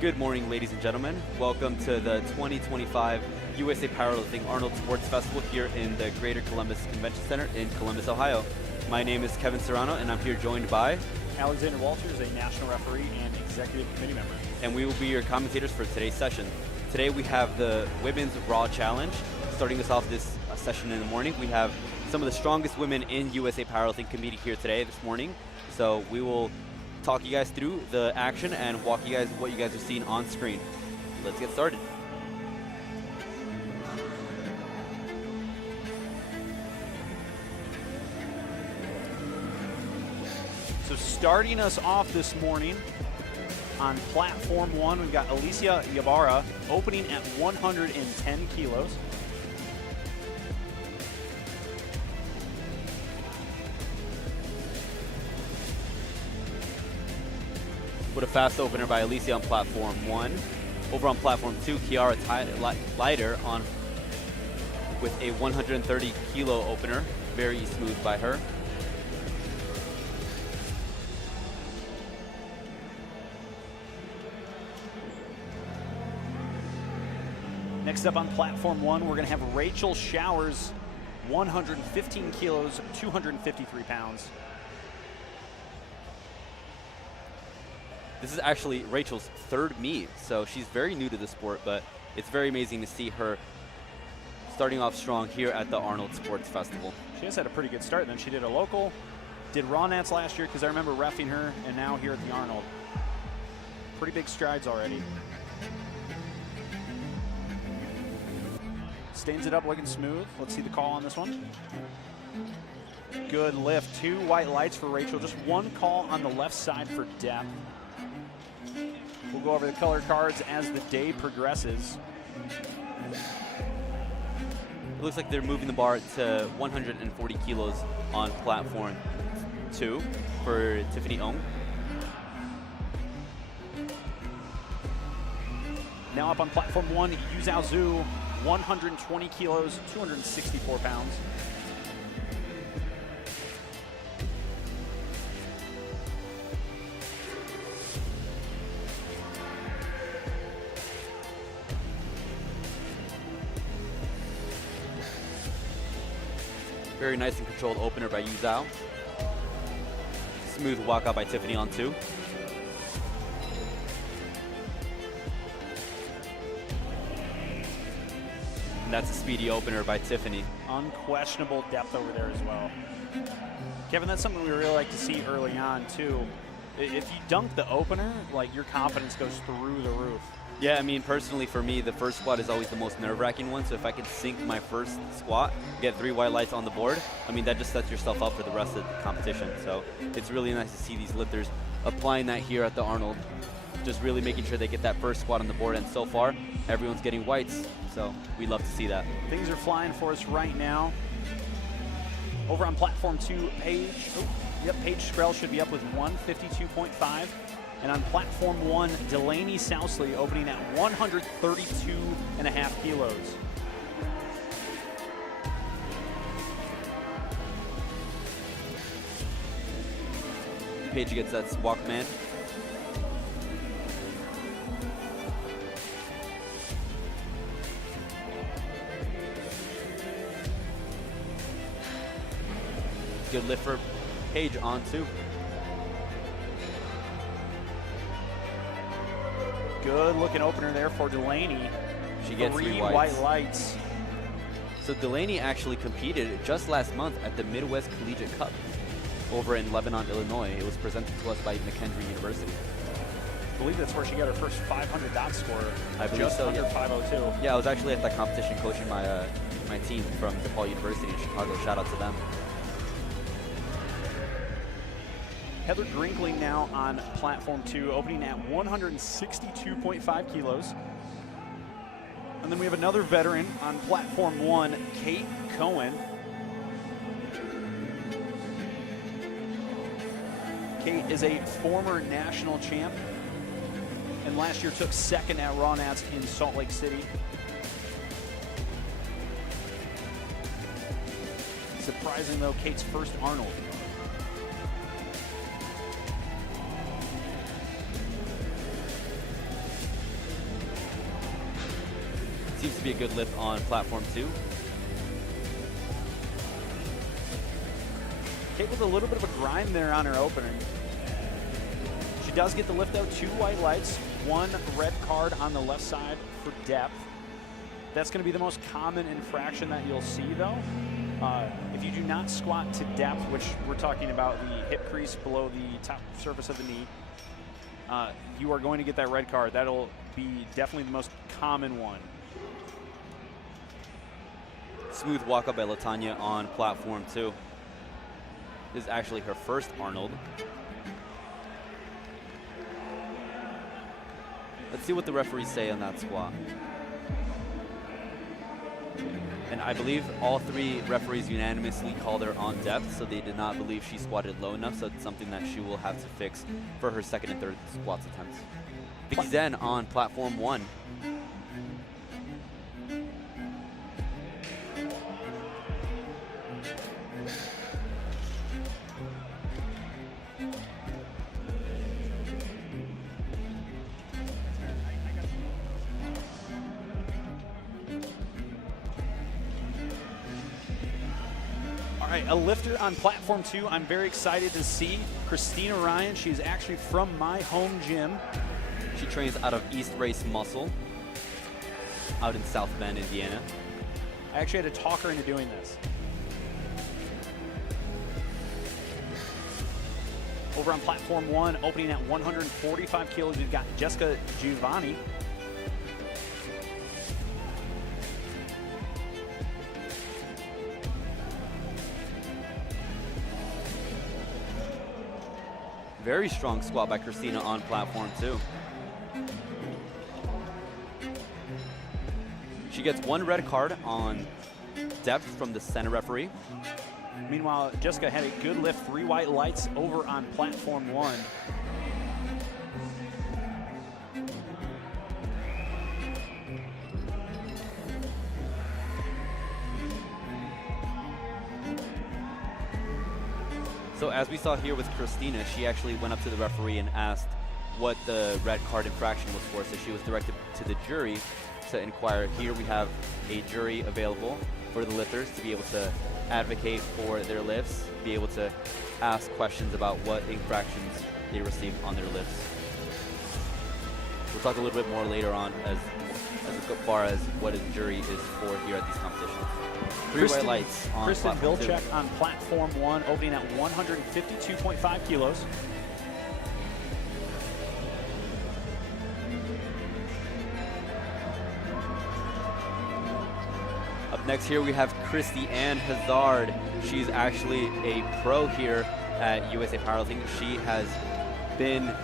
Good morning, ladies and gentlemen. Welcome to the 2025 USA Powerlifting Arnold Sports Festival here in the Greater Columbus Convention Center in Columbus, Ohio. My name is Kevin Serrano, and I'm here joined by Alexander Walters, a national referee and executive committee member. And we will be your commentators for today's session. Today we have the Women's Raw Challenge. Starting us off this session in the morning, we have some of the strongest women in USA Powerlifting community here today, this morning. So we will talk you guys through the action and walk you guys what you guys are seeing on screen. Let's get started. So starting us off this morning on platform 1, we've got Alicia Ybarra opening at 110 kilos. What a fast opener by Alicia on platform 1. Over on platform 2, Kiara Leiter on with a 130 kilo opener. Very smooth by her. Next up on platform 1, we're going to have Rachel Showers, 115 kilos, 253 pounds. This is actually Rachel's third meet, so she's very new to the sport, but it's very amazing to see her starting off strong here at the Arnold Sports Festival. She has had a pretty good start. Then she did a local, did Raw Nats last year because I remember reffing her, and now here at the Arnold. Pretty big strides already. Stains it up looking smooth. Let's see the call on this one. Good lift. 2 white lights for Rachel. Just 1 call on the left side for depth. We'll go over the color cards as the day progresses. It looks like they're moving the bar to 140 kilos on platform 2 for Tiffany Ong. Now up on platform 1, Yu Zhao Zhu, 120 kilos, 264 pounds. Very nice and controlled opener by Yu Zhao. Smooth walkout by Tiffany on 2. And that's a speedy opener by Tiffany. Unquestionable depth over there as well. Kevin, that's something we really like to see early on too. If you dunk the opener, like, your confidence goes through the roof. Yeah, I mean, personally for me, the first squat is always the most nerve-wracking one. So if I can sink my first squat, get 3 white lights on the board, I mean, that just sets yourself up for the rest of the competition. So it's really nice to see these lifters applying that here at the Arnold. Just really making sure they get that first squat on the board. And so far, everyone's getting whites. So we love to see that. Things are flying for us right now. Over on platform 2, Paige Skrell should be up with 152.5. And on platform 1, Delaney Sousley opening at 132.5 kilos. Paige gets that squat command. Good lift for Paige on 2. Good looking opener there for Delaney. She gets 3 white lights. So Delaney actually competed just last month at the Midwest Collegiate Cup over in Lebanon, Illinois. It was presented to us by McKendree University. I believe that's where she got her first 500 dot score. I believe just so, under yeah. 502. Yeah, I was actually at that competition coaching my my team from DePaul University in Chicago. Shout out to them. Heather Grinkling now on platform 2, opening at 162.5 kilos. And then we have another veteran on platform 1, Kate Cohen. Kate is a former national champ and last year took 2nd at Raw Nats in Salt Lake City. Surprising though, Kate's first Arnold. seems to be a good lift on platform 2. Kate with a little bit of a grind there on her opener. She does get the lift out, 2 white lights, 1 red card on the left side for depth. That's going to be the most common infraction that you'll see, though. If you do not squat to depth, which we're talking about the hip crease below the top surface of the knee, you are going to get that red card. That'll be definitely the most common one. Smooth walk up by Latanya on platform 2. This is actually her first Arnold. Let's see what the referees say on that squat. And I believe all 3 referees unanimously called her on depth, so they did not believe she squatted low enough, so it's something that she will have to fix for her second and third squats attempts. Vicky Zen on platform 1. All right, a lifter on platform 2 I'm very excited to see. Christina Ryan, she's actually from my home gym. She trains out of East Race Muscle out in South Bend, Indiana. I actually had to talk her into doing this. Over on platform 1, opening at 145 kilos, we've got Jessica Giovanni. Very strong squat by Christina on platform 2. She gets 1 red card on depth from the center referee. Meanwhile, Jessica had a good lift, 3 white lights over on platform 1. So as we saw here with Christina, she actually went up to the referee and asked what the red card infraction was for. So she was directed to the jury to inquire. Here we have a jury available for the lifters to be able to advocate for their lifts, be able to ask questions about what infractions they received on their lifts. We'll talk a little bit more later on as far as what a jury is for here at these competitions. 3 white lights on Kristen platform 2. Vilcek on platform 1, opening at 152.5 kilos. Up next here we have Christy Ann Hazard. She's actually a pro here at USA Powerlifting. She has been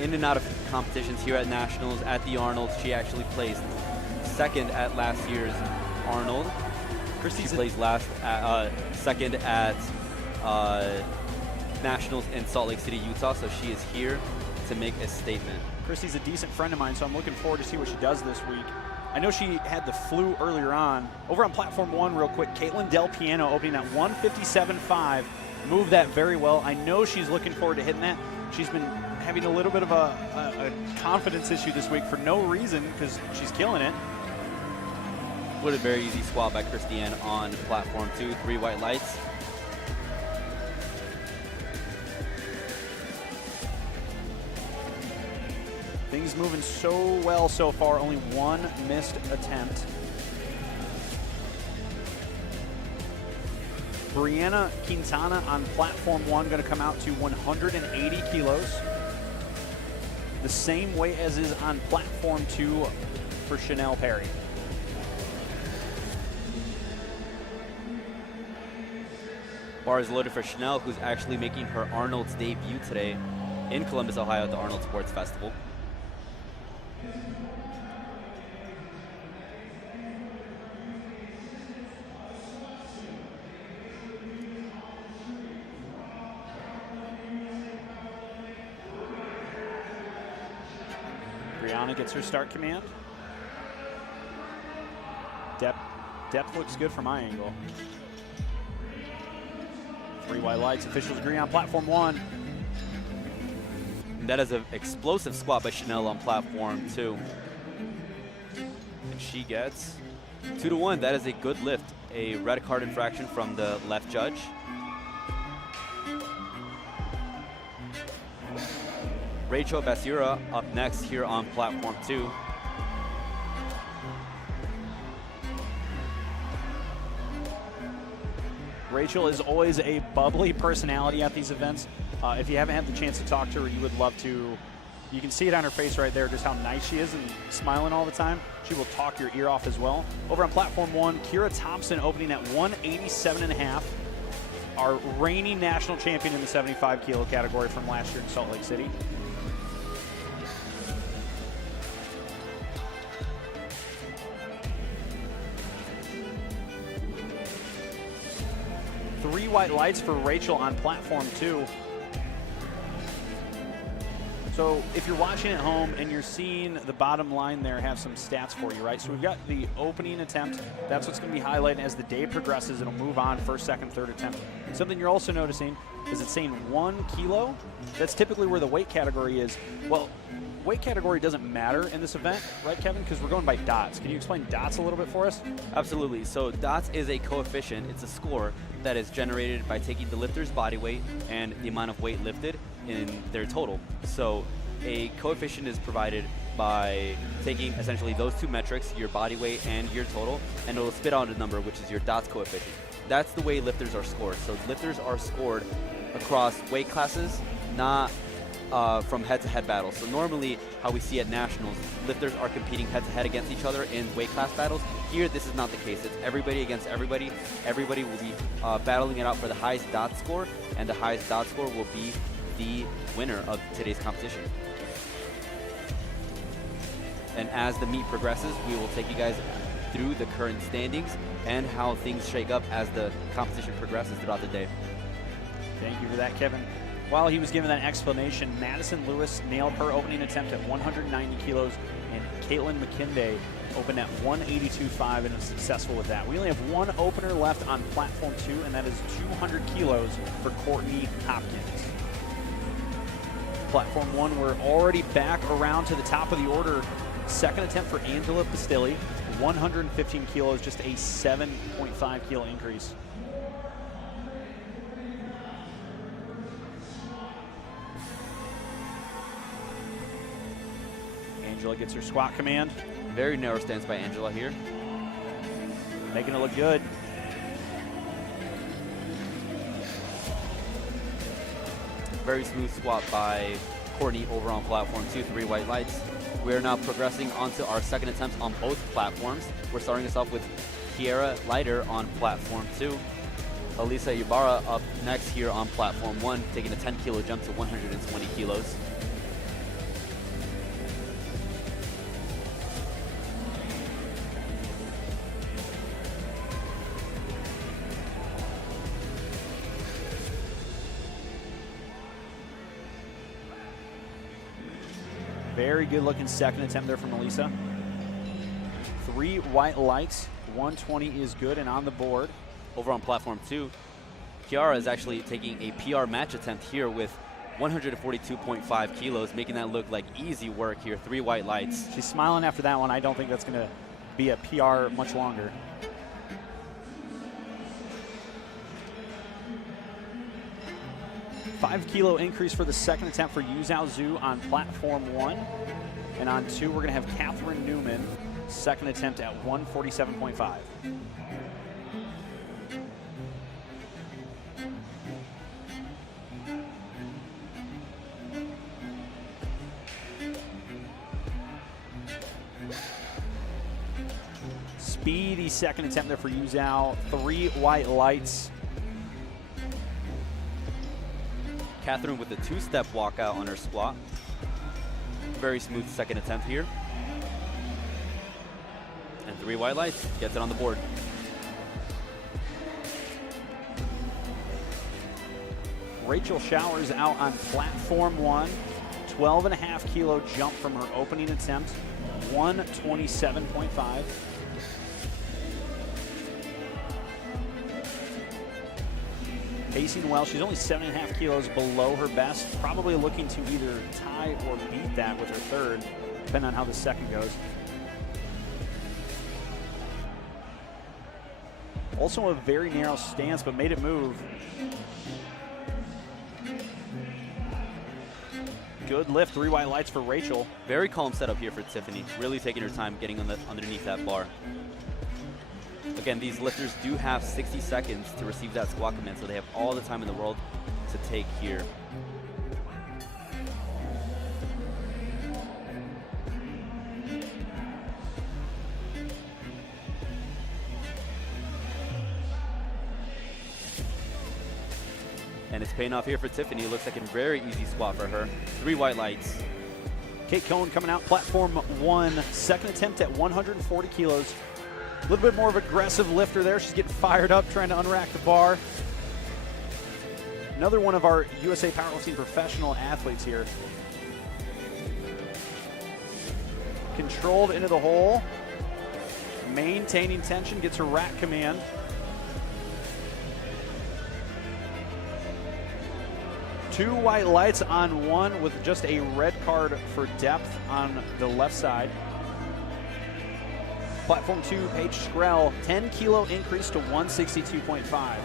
in and out of competitions here at Nationals, at the Arnold. She actually placed 2nd at last year's Arnold. She plays second at Nationals in Salt Lake City, Utah, so she is here to make a statement. Christy's a decent friend of mine, so I'm looking forward to see what she does this week. I know she had the flu earlier on. Over on platform 1 real quick, Caitlin Del Piano opening at 157.5. Moved that very well. I know she's looking forward to hitting that. She's been having a little bit of a confidence issue this week for no reason because she's killing it. What a very easy squat by Christiane on platform 2, 3 white lights. Things moving so well so far, only 1 missed attempt. Brianna Quintana on platform 1 going to come out to 180 kilos. The same weight as is on platform 2 for Chanel Perry. Bar is loaded for Chanel, who's actually making her Arnold's debut today in Columbus, Ohio at the Arnold Sports Festival. Brianna gets her start command. Depth looks good from my angle. 3 white lights, officials agree on platform 1. And that is an explosive squat by Chanel on platform 2. And she gets 2-1. That is a good lift. A red card infraction from the left judge. Rachel Basura up next here on platform 2. Rachel is always a bubbly personality at these events. If you haven't had the chance to talk to her, you would love to. You can see it on her face right there, just how nice she is and smiling all the time. She will talk your ear off as well. Over on platform 1, Kira Thompson opening at 187.5. Our reigning national champion in the 75 kilo category from last year in Salt Lake City. Three white lights for Rachel on platform 2. So if you're watching at home and you're seeing the bottom line there have some stats for you, right? So we've got the opening attempt. That's what's going to be highlighted. As the day progresses, it'll move on first, second, third attempt. Something you're also noticing is it's saying 1 kilo. That's typically where the weight category is. Well, weight category doesn't matter in this event, right, Kevin? Because we're going by dots. Can you explain dots a little bit for us? Absolutely. So dots is a coefficient. It's a score that is generated by taking the lifter's body weight and the amount of weight lifted in their total. So a coefficient is provided by taking essentially those two metrics, your body weight and your total, and it'll spit out a number, which is your dots coefficient. That's the way lifters are scored. So lifters are scored across weight classes, not from head-to-head battles. So normally how we see at nationals, lifters are competing head-to-head against each other in weight class battles. Here, this is not the case. It's everybody against everybody. Everybody will be battling it out for the highest dot score, and the highest dot score will be the winner of today's competition. And as the meet progresses, we will take you guys through the current standings and how things shake up as the competition progresses throughout the day. Thank you for that, Kevin. While he was giving that explanation, Madison Lewis nailed her opening attempt at 190 kilos, and Caitlin McKinday opened at 182.5 and was successful with that. We only have one opener left on platform 2, and that is 200 kilos for Courtney Hopkins. Platform 1, we're already back around to the top of the order. Second attempt for Angela Bastilli, 115 kilos, just a 7.5 kilo increase. Angela gets her squat command. Very narrow stance by Angela here. Making it look good. Very smooth squat by Courtney over on platform 2, 3 white lights. We are now progressing onto our second attempts on both platforms. We're starting us off with Kiera Leiter on platform 2. Elisa Ibarra up next here on platform 1, taking a 10 kilo jump to 120 kilos. Very good looking second attempt there from Elisa. 3 white lights, 120 is good and on the board. Over on platform 2, Kiara is actually taking a PR match attempt here with 142.5 kilos, making that look like easy work here. 3 white lights. She's smiling after that one. I don't think that's going to be a PR much longer. $5 kilo increase for the second attempt for Yu Zhao Zhu on platform 1. And on 2, we're going to have Catherine Newman, second attempt at 147.5. Speedy second attempt there for Yu Zhao. 3 white lights. Catherine with a 2-step walkout on her squat. Very smooth second attempt here. And 3 white lights, gets it on the board. Rachel Showers out on platform 1. 12.5 kilo jump from her opening attempt. 127.5. Pacing well. She's only 7.5 kilos below her best. Probably looking to either tie or beat that with her third, depending on how the second goes. Also a very narrow stance, but made it move. Good lift, 3 white lights for Rachel. Very calm setup here for Tiffany. Really taking her time getting on underneath that bar. Again, these lifters do have 60 seconds to receive that squat command, so they have all the time in the world to take here. And it's paying off here for Tiffany. It looks like a very easy squat for her. 3 white lights. Kate Cohen coming out, platform 1, second attempt at 140 kilos. A little bit more of aggressive lifter there. She's getting fired up, trying to unrack the bar. Another one of our USA Powerlifting professional athletes here. Controlled into the hole. Maintaining tension, gets her rack command. Two white lights on one with just a red card for depth on the left side. Platform 2, Paige Skrell, 10 kilo increase to 162.5.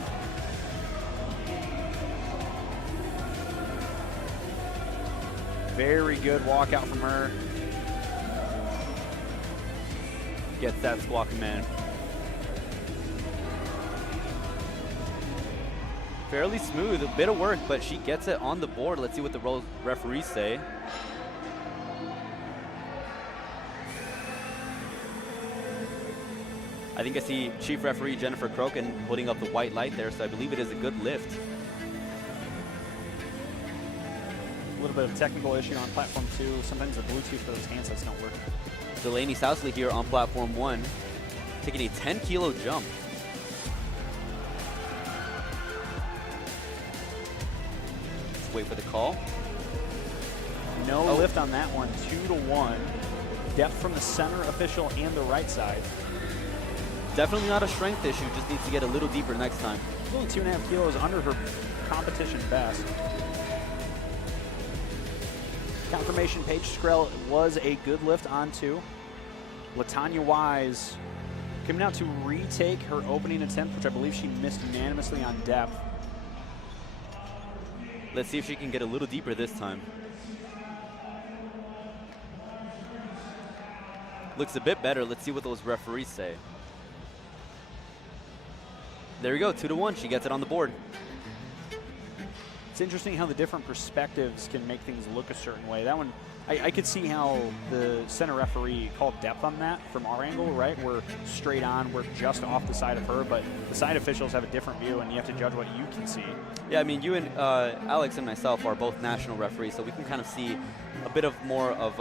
Very good walkout from her. Gets that squat command. Fairly smooth, a bit of work, but she gets it on the board. Let's see what the referees say. I think I see Chief Referee Jennifer Crokin putting up the white light there, so I believe it is a good lift. A little bit of technical issue on platform 2. Sometimes the Bluetooth for those handsets don't work. Delaney Sousley here on platform 1, taking a 10 kilo jump. Let's wait for the call. No lift on that one, 2-1. Depth from the center official and the right side. Definitely not a strength issue, just needs to get a little deeper next time. Only 2.5 kilos under her competition best. Confirmation, Paige Skrell was a good lift on 2. LaTanya Wise coming out to retake her opening attempt, which I believe she missed unanimously on depth. Let's see if she can get a little deeper this time. Looks a bit better. Let's see what those referees say. There we go, 2-1. She gets it on the board. It's interesting how the different perspectives can make things look a certain way. That one, I could see how the center referee called depth on that from our angle, right? We're straight on, we're just off the side of her, but the side officials have a different view, and you have to judge what you can see. Yeah, I mean, you and Alex and myself are both national referees, so we can kind of see a bit of more of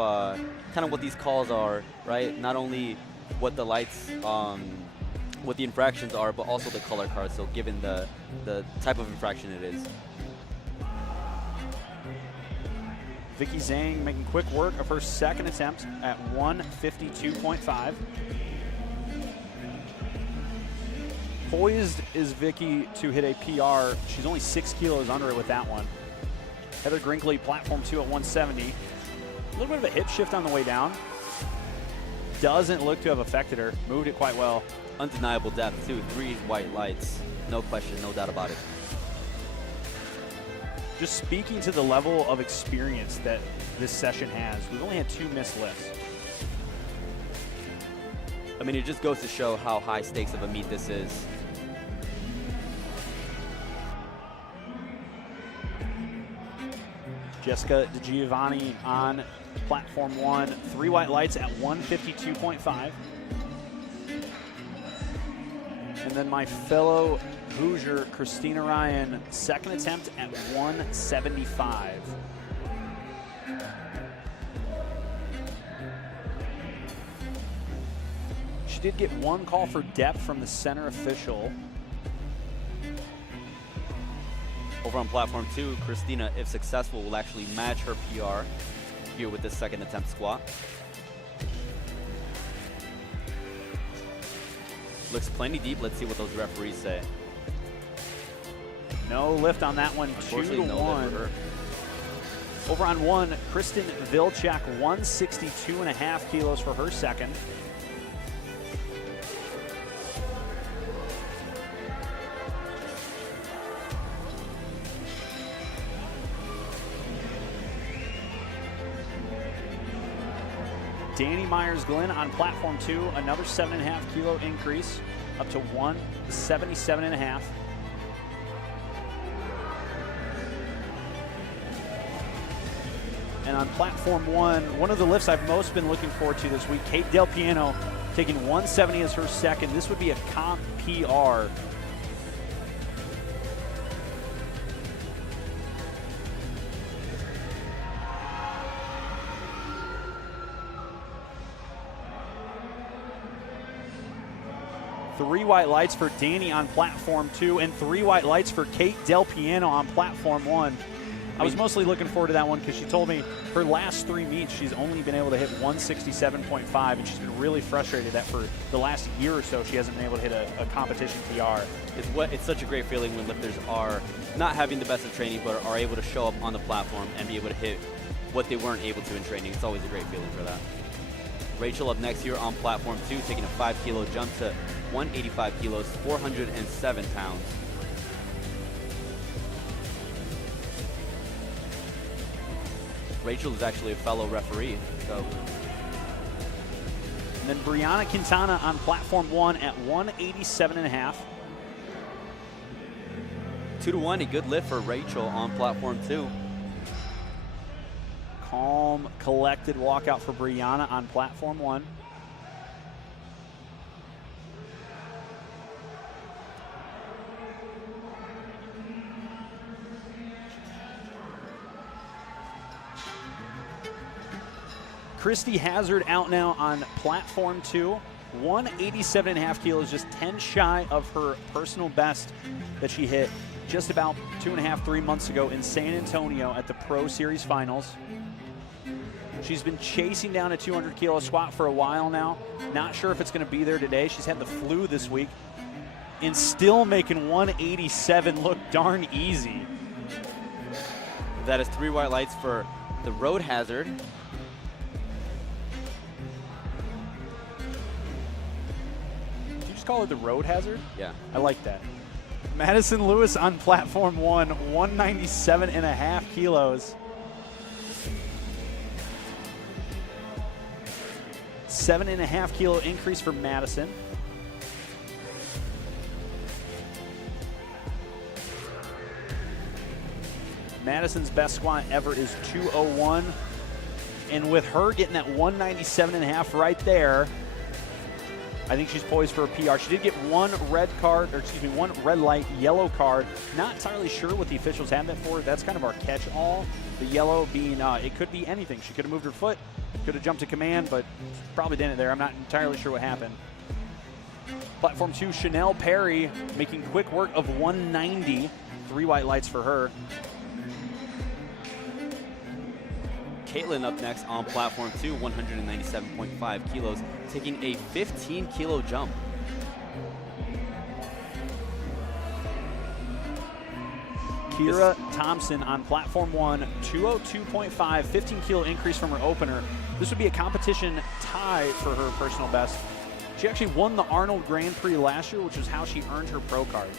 kind of what these calls are, right? Not only what the lights, what the infractions are, but also the color cards, so given the type of infraction it is. Vicky Zhang making quick work of her second attempt at 152.5. Poised is Vicky to hit a PR. She's only 6 kilos under it with that one. Heather Grinkley, platform 2 at 170. A little bit of a hip shift on the way down. Doesn't look to have affected her. Moved it quite well. Undeniable depth too, 3 white lights. No question, no doubt about it. Just speaking to the level of experience that this session has, we've only had 2 missed lifts. I mean, it just goes to show how high stakes of a meet this is. Jessica DiGiovanni on platform 1, 3 white lights at 152.5. And then my fellow Hoosier, Christina Ryan, second attempt at 175. She did get 1 call for depth from the center official. Over on platform 2, Christina, if successful, will actually match her PR here with this second attempt squat. Looks plenty deep. Let's see what those referees say. No lift on that one, 2-1. Over on 1, Kristen Vilchak, 162.5 kilos for her second. Danny Myers-Glynn on platform 2, another 7.5 kilo increase, up to 177.5. And on platform 1 of the lifts I've most been looking forward to this week, Kate Del Piano taking 170 as her second. This would be a comp PR. Three white lights for Danny on platform 2 and 3 white lights for Kate Del Piano on platform 1. I was mostly looking forward to that one because she told me her last 3 meets she's only been able to hit 167.5, and she's been really frustrated that for the last year or so she hasn't been able to hit a competition PR. It's such a great feeling when lifters are not having the best of training but are able to show up on the platform and be able to hit what they weren't able to in training. It's always a great feeling for that. Rachel up next here on platform 2, taking a 5 kilo jump to 185 kilos, 407 pounds. Rachel is actually a fellow referee, so. And then Brianna Quintana on platform 1 at 187.5. 2-to-1, a good lift for Rachel on platform 2. Calm, collected walkout for Brianna on platform 1. Christy Hazard out now on platform 2. 187.5 kilos, just 10 shy of her personal best that she hit just about 2.5, 3 months ago in San Antonio at the Pro Series Finals. She's been chasing down a 200 kilo squat for a while now. Not sure if it's going to be there today. She's had the flu this week and still making 187 look darn easy. That is 3 white lights for the Road Hazard. Did you just call it the Road Hazard? Yeah. I like that. Madison Lewis on platform 1, 197.5 kilos. 7.5 kilo increase for Madison. Madison's best squat ever is 201. And with her getting that 197.5 right there, I think she's poised for a PR. She did get one red light, yellow card. Not entirely sure what the officials had that for. That's kind of our catch-all. The yellow being, it could be anything. She could have moved her foot, could have jumped to command, but probably didn't there. I'm not entirely sure what happened. Platform 2, Chanel Perry making quick work of 190. 3 white lights for her. Caitlin up next on platform 2, 197.5 kilos, taking a 15 kilo jump. Kira Thompson on platform 1, 202.5, 15 kilo increase from her opener. This would be a competition tie for her personal best. She actually won the Arnold Grand Prix last year, which is how she earned her pro card.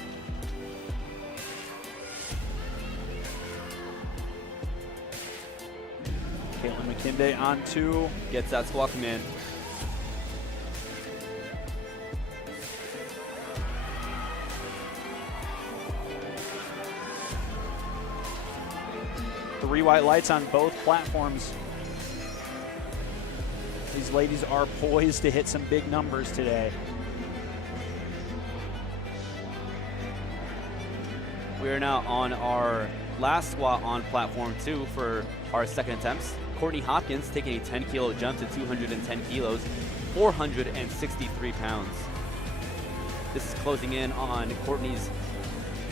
Caitlin McKinday on 2. Gets that squat command. Three white lights on both platforms. These ladies are poised to hit some big numbers today. We are now on our last squat on platform 2 for our second attempts. Courtney Hopkins taking a 10 kilo jump to 210 kilos, 463 pounds. This is closing in on Courtney's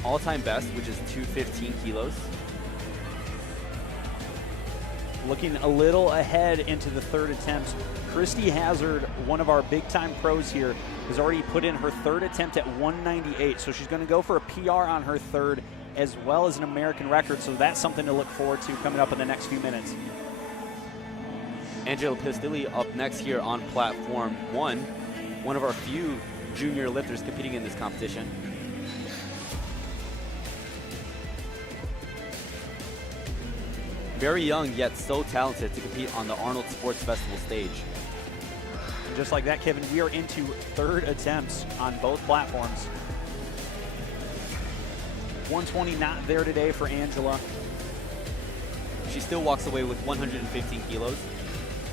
all-time best, which is 215 kilos. Looking a little ahead into the third attempt, Christy Hazard, one of our big-time pros here, has already put in her third attempt at 198. So she's going to go for a PR on her third, as well as an American record. So that's something to look forward to coming up in the next few minutes. Angela Pistilli up next here on platform 1, one of our few junior lifters competing in this competition. Very young, yet so talented to compete on the Arnold Sports Festival stage. just like that, Kevin, we are into third attempts on both platforms. 120 not there today for Angela. She still walks away with 115 kilos,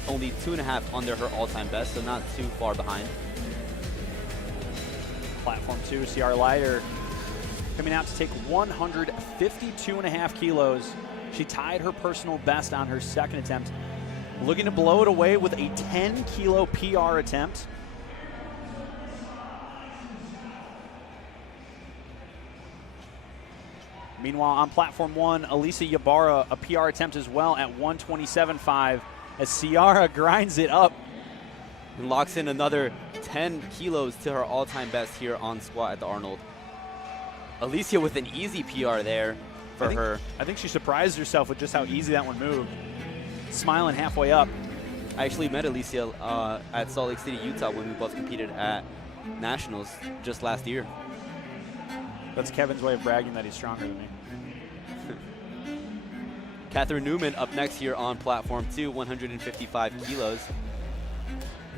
only 2.5 under her all-time best, so not too far behind. Platform 2, CR Lighter coming out to take 152.5 kilos. She tied her personal best on her second attempt. Looking to blow it away with a 10-kilo PR attempt. Meanwhile, on platform 1, Elisa Ybarra, a PR attempt as well at 127.5 as Ciara grinds it up. And locks in another 10 kilos to her all-time best here on squat at the Arnold. Alicia with an easy PR there for her. I think she surprised herself with just how easy that one moved. Smiling halfway up. I actually met Alicia at Salt Lake City, Utah when we both competed at Nationals just last year. That's Kevin's way of bragging that he's stronger than me. Catherine Newman up next here on platform 2, 155 kilos.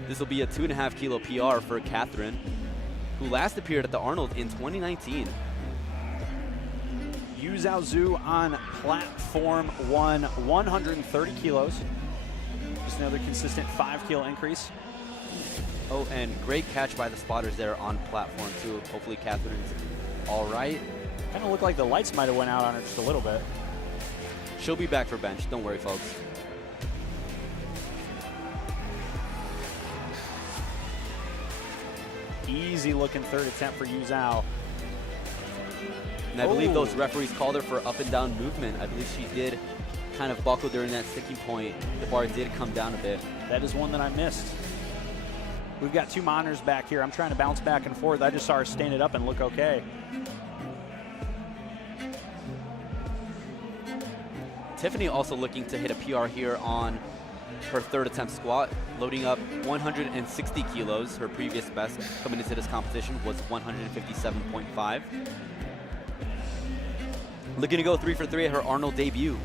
This will be a 2.5 kilo PR for Catherine, who last appeared at the Arnold in 2019. Yu Zhao Zhu on platform 1, 130 kilos. Just another consistent 5 kilo increase. Oh, and great catch by the spotters there on platform 2. Hopefully Catherine's all right. Kind of looked like the lights might have went out on her just a little bit. She'll be back for bench. Don't worry, folks. Easy looking third attempt for Yu Zhao. And I believe those referees called her for up and down movement. I believe she did kind of buckle during that sticking point. The bar did come down a bit. That is one that I missed. We've got 2 monitors back here. I'm trying to bounce back and forth. I just saw her stand it up and look okay. Tiffany also looking to hit a PR here on her third attempt squat, loading up 160 kilos. Her previous best coming into this competition was 157.5. Looking to go 3 for 3 at her Arnold debut.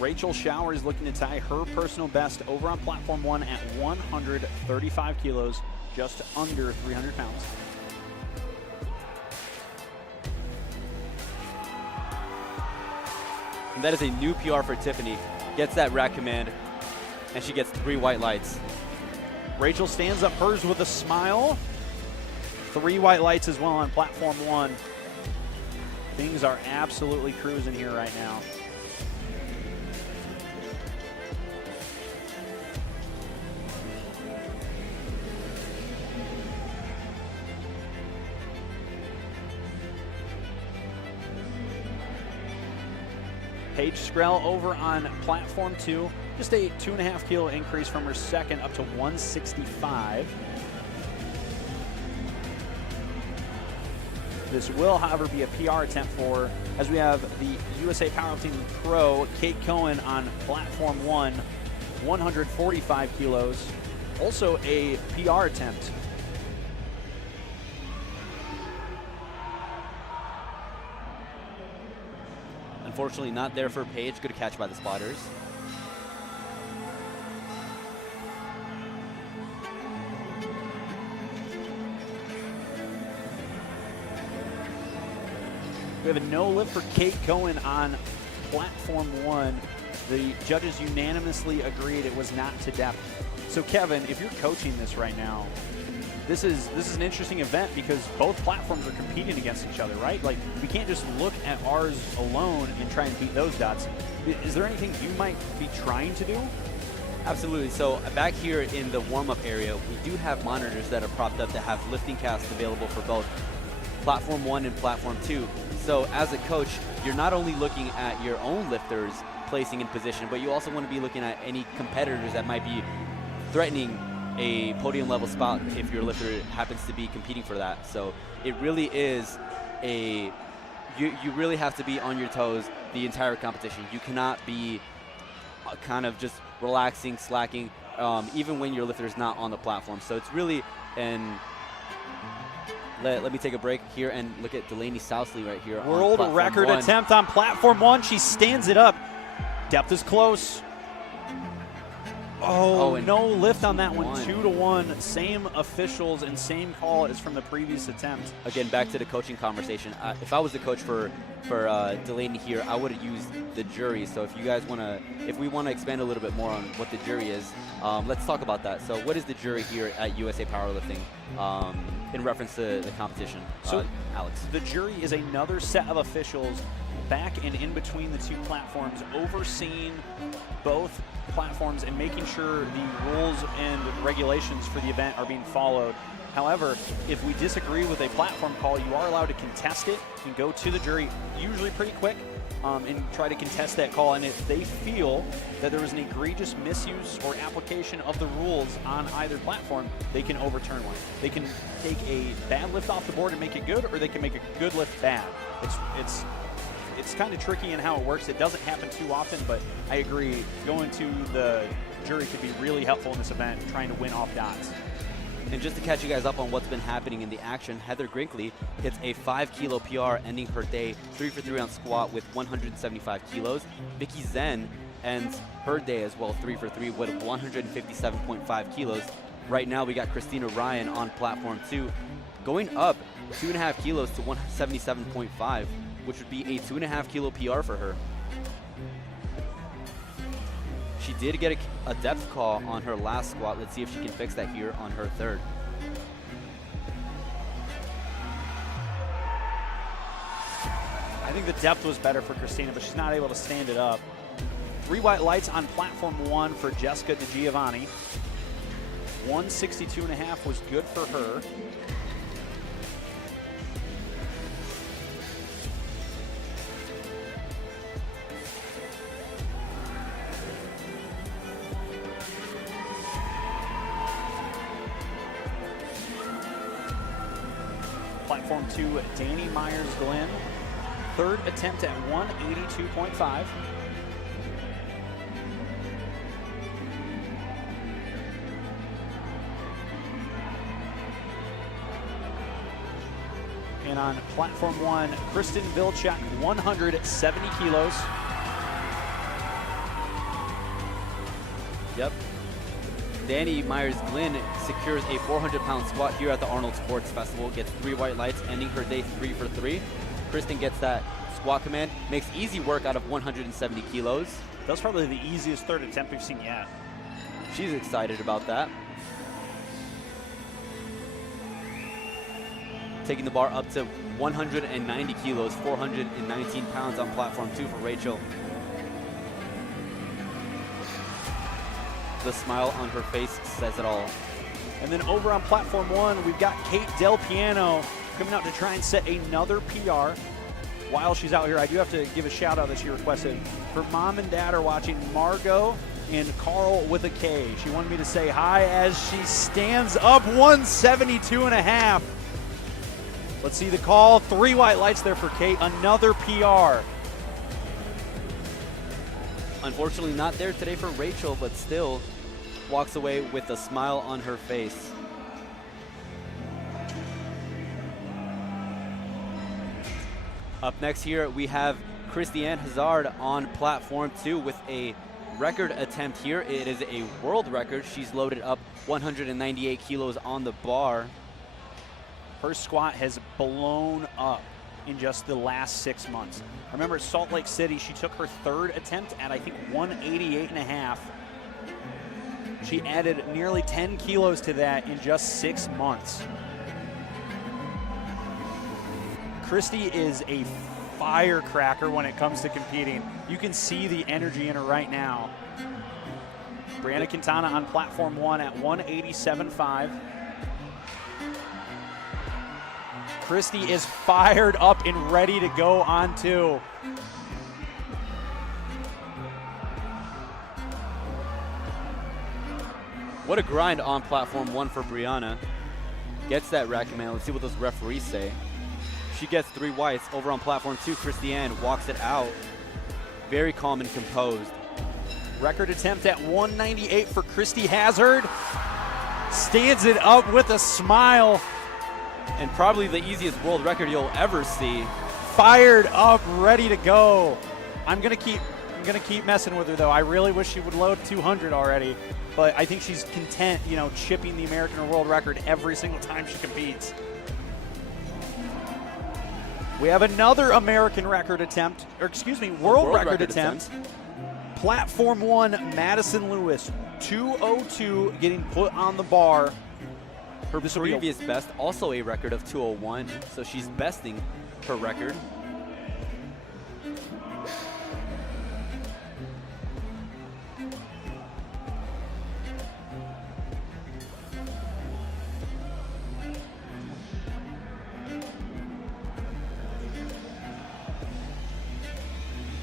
Rachel Showers looking to tie her personal best over on platform 1 at 135 kilos, just under 300 pounds. And that is a new PR for Tiffany. Gets that rack command, and she gets 3 white lights. Rachel stands up hers with a smile. 3 white lights as well on platform 1. Things are absolutely cruising here right now. Paige Skrell over on platform 2. Just a 2.5 kilo increase from her second up to 165. This will, however, be a PR attempt for, as we have the USA Powerlifting Pro, Kate Cohen on platform 1, 145 kilos. Also a PR attempt. Unfortunately not there for Paige. Good catch by the spotters. We have a no lift for Kate Cohen on platform 1. The judges unanimously agreed it was not to depth. So Kevin, if you're coaching this right now, this is an interesting event because both platforms are competing against each other, right? Like, we can't just look at ours alone and try and beat those dots. Is there anything you might be trying to do? Absolutely. So back here in the warm-up area, we do have monitors that are propped up that have lifting casts available for both platform 1 and platform 2. So as a coach, you're not only looking at your own lifters placing in position, but you also want to be looking at any competitors that might be threatening a podium level spot if your lifter happens to be competing for that. So it really is you really have to be on your toes the entire competition. You cannot be kind of just relaxing, slacking, even when your lifter is not on the platform. So it's really Let me take a break here and look at Delaney Sousley right here. World record attempt on platform 1. She stands it up. Depth is close. Oh, and no lift on that one. 2-1. 2-1. Same officials and same call as from the previous attempt. Again, back to the coaching conversation. If I was the coach for Delaney here, I would have used the jury. So if you guys if we want to expand a little bit more on what the jury is, let's talk about that. So what is the jury here at USA Powerlifting in reference to the competition? So Alex. The jury is another set of officials back and in between the two platforms, overseeing both platforms and making sure the rules and regulations for the event are being followed. However, if we disagree with a platform call, you are allowed to contest it and go to the jury, usually pretty quick, and try to contest that call. And if they feel that there was an egregious misuse or application of the rules on either platform, they can overturn one. They can take a bad lift off the board and make it good, or they can make a good lift bad. It's kind of tricky in how it works. It doesn't happen too often, but I agree, going to the jury could be really helpful in this event, trying to win off dots. And just to catch you guys up on what's been happening in the action, Heather Grinkley hits a 5-kilo PR, ending her day 3 for 3 on squat with 175 kilos. Vicky Zen ends her day as well 3 for 3 with 157.5 kilos. Right now we got Christina Ryan on platform 2, going up 2.5 kilos to 177.5, which would be a 2.5 kilo PR for her. She did get a depth call on her last squat. Let's see if she can fix that here on her third. I think the depth was better for Christina, but she's not able to stand it up. 3 white lights on platform 1 for Jessica DiGiovanni. 162.5 was good for her. Platform 2, Danny Myers-Glenn. Third attempt at 182.5. And on platform 1, Kristen Vilchak, 170 kilos. Yep. Danny Myers-Glenn secures a 400-pound squat here at the Arnold Sports Festival, gets 3 white lights, ending her day 3 for 3. Kristen gets that squat command, makes easy work out of 170 kilos. That's probably the easiest third attempt we've seen yet. She's excited about that. Taking the bar up to 190 kilos, 419 pounds on platform 2 for Rachel. The smile on her face says it all. And then over on platform 1, we've got Kate Del Piano coming out to try and set another PR. While she's out here, I do have to give a shout out that she requested. Her mom and dad are watching, Margot and Carl with a K. She wanted me to say hi as she stands up, 172.5. Let's see the call. 3 white lights there for Kate, another PR. Unfortunately not there today for Rachel, but still walks away with a smile on her face. Up next here, we have Christiane Hazard on platform 2 with a record attempt here. It is a world record. She's loaded up 198 kilos on the bar. Her squat has blown up in just the last 6 months. Remember, at Salt Lake City, she took her third attempt at, I think, 188.5. She added nearly 10 kilos to that in just 6 months. Christy is a firecracker when it comes to competing. You can see the energy in her right now. Brianna Quintana on platform 1 at 187.5. Christy is fired up and ready to go on 2. What a grind on platform 1 for Brianna. Gets that rack command. Let's see what those referees say. She gets 3 whites. Over on platform 2, Christiane walks it out. Very calm and composed. Record attempt at 198 for Christy Hazard. Stands it up with a smile. And probably the easiest world record you'll ever see. Fired up, ready to go. I'm going to keep going to keep messing with her, though. I really wish she would load 200 already, but I think she's content, you know, chipping the American or world record every single time she competes. We have another American record attempt, or excuse me, world record attempt. Platform 1, Madison Lewis, 202 getting put on the bar. Her previous best, also a record of 201, so she's besting her record.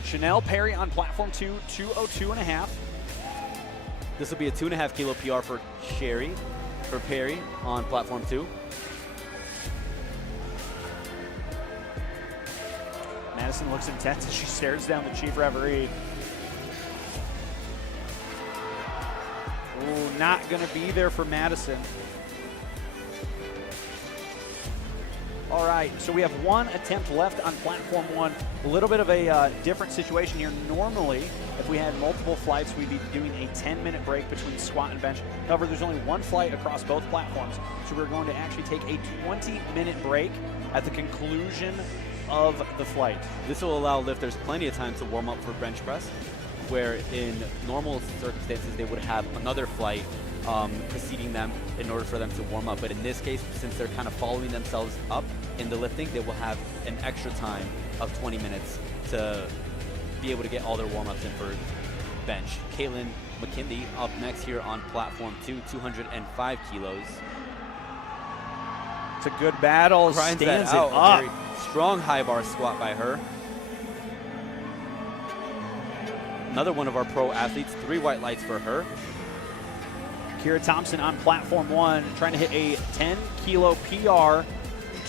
Chanel Perry on platform 2, 202.5. This will be a 2.5 kilo PR for Perry on platform 2. Madison looks intense as she stares down the chief referee. Ooh, not going to be there for Madison. All right, so we have one attempt left on platform 1. A little bit of a different situation here. Normally, if we had multiple flights, we'd be doing a 10-minute break between squat and bench. However, there's only one flight across both platforms, so we're going to actually take a 20-minute break at the conclusion of the flight. This will allow lifters plenty of time to warm up for bench press, where in normal circumstances they would have another flight preceding them in order for them to warm up. But in this case, since they're kind of following themselves up in the lifting, they will have an extra time of 20 minutes to be able to get all their warm-ups in for bench. Caitlin McKinley up next here on platform 2, 205 kilos. It's a good battle. Stands it out. up. A very strong high bar squat by her. Another one of our pro athletes, 3 white lights for her. Kira Thompson on platform 1, trying to hit a 10 kilo PR,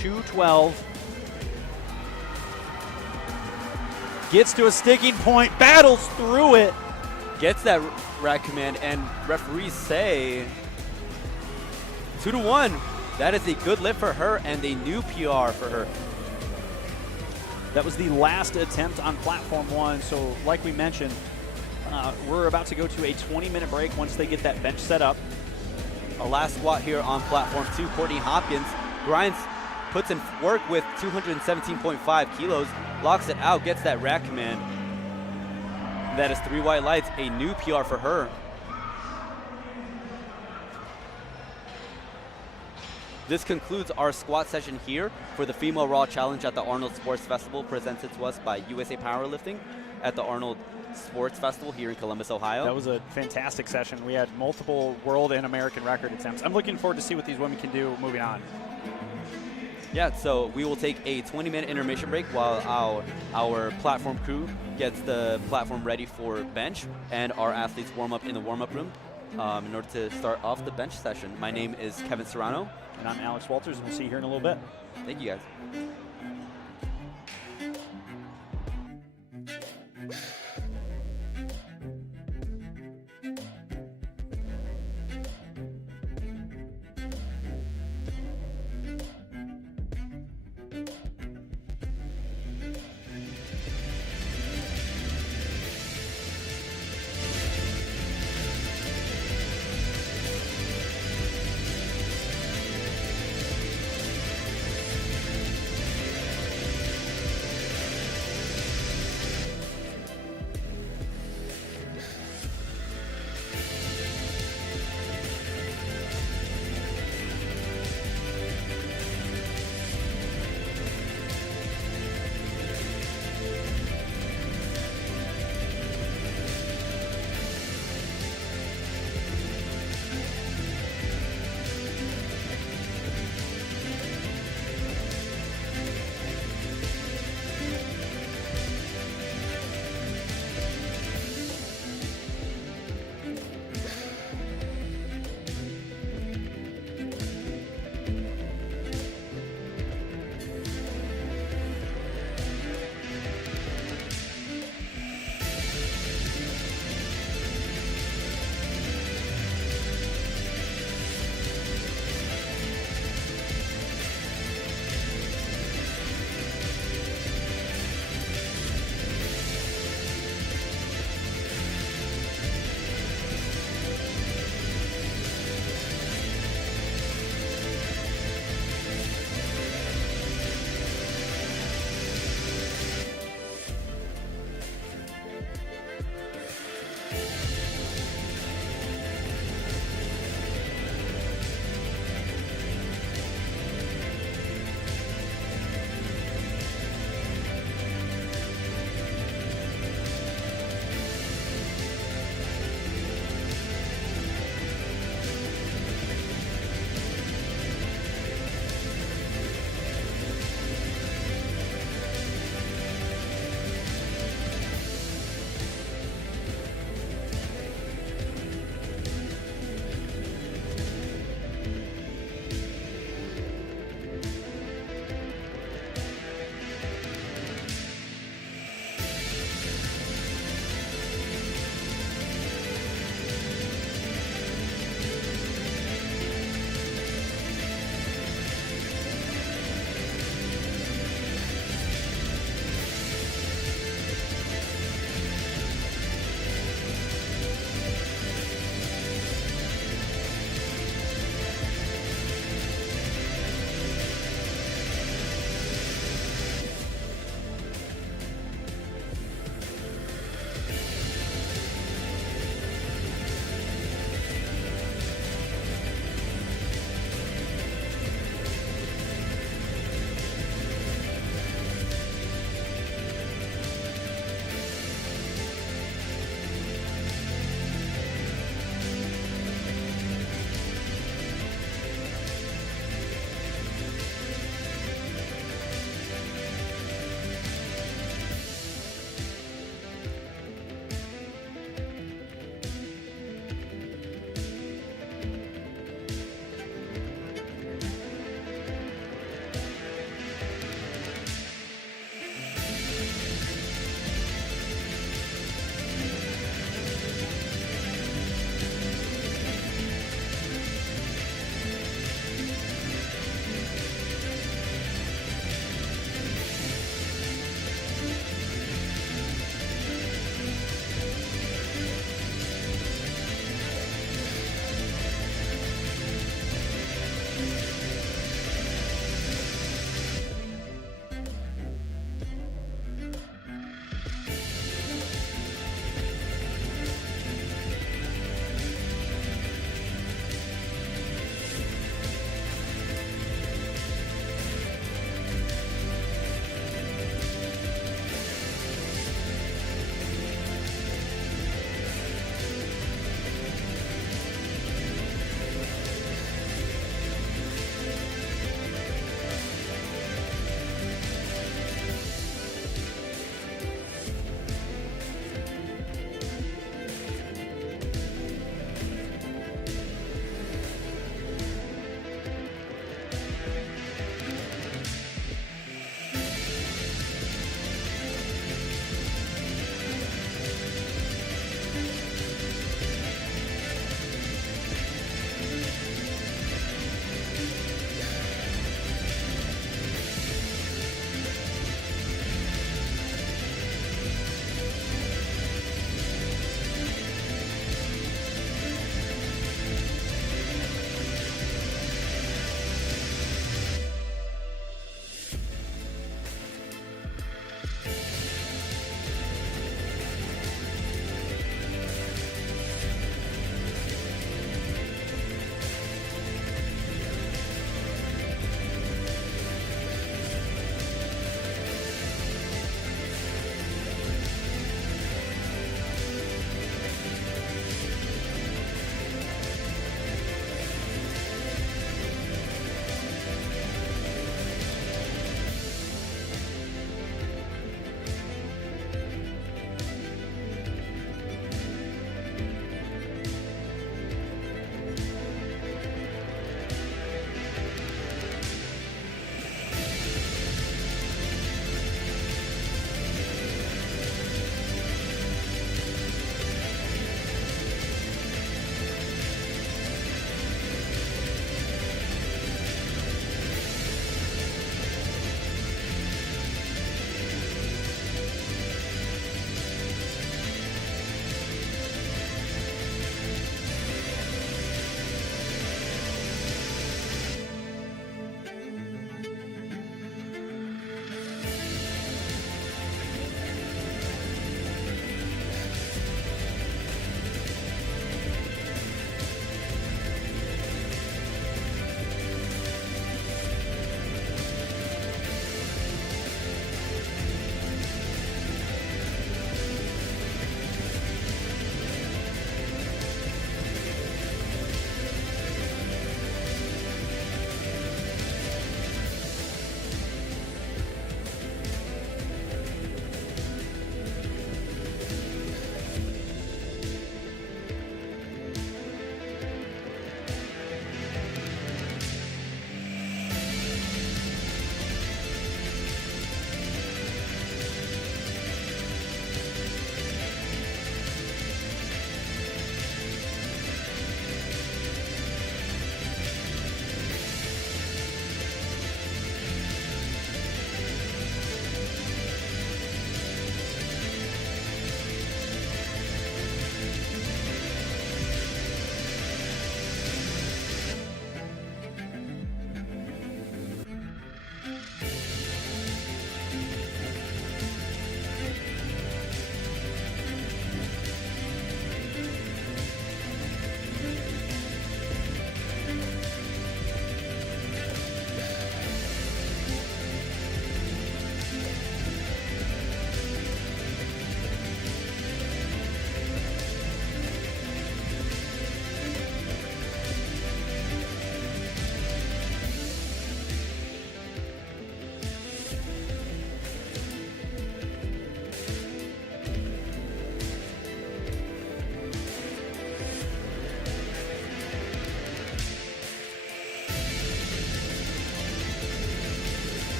212. Gets to a sticking point, battles through it. Gets that rack command, and referees say 2-1. That is a good lift for her and a new PR for her. That was the last attempt on platform 1, so like we mentioned, we're about to go to a 20-minute break once they get that bench set up. Our last squat here on platform 2, Courtney Hopkins grinds, puts in work with 217.5 kilos, locks it out, gets that rack command. That is 3 white lights, a new PR for her. This concludes our squat session here for the Female Raw Challenge at the Arnold Sports Festival, presented to us by USA Powerlifting at the Arnold Sports Festival here in Columbus, Ohio. That was a fantastic session. We had multiple world and American record attempts. I'm looking forward to see what these women can do moving on. Yeah, so we will take a 20-minute intermission break while our platform crew gets the platform ready for bench and our athletes warm up in the warm-up room in order to start off the bench session. My name is Kevin Serrano. And I'm Alex Walters, and we'll see you here in a little bit. Thank you, guys.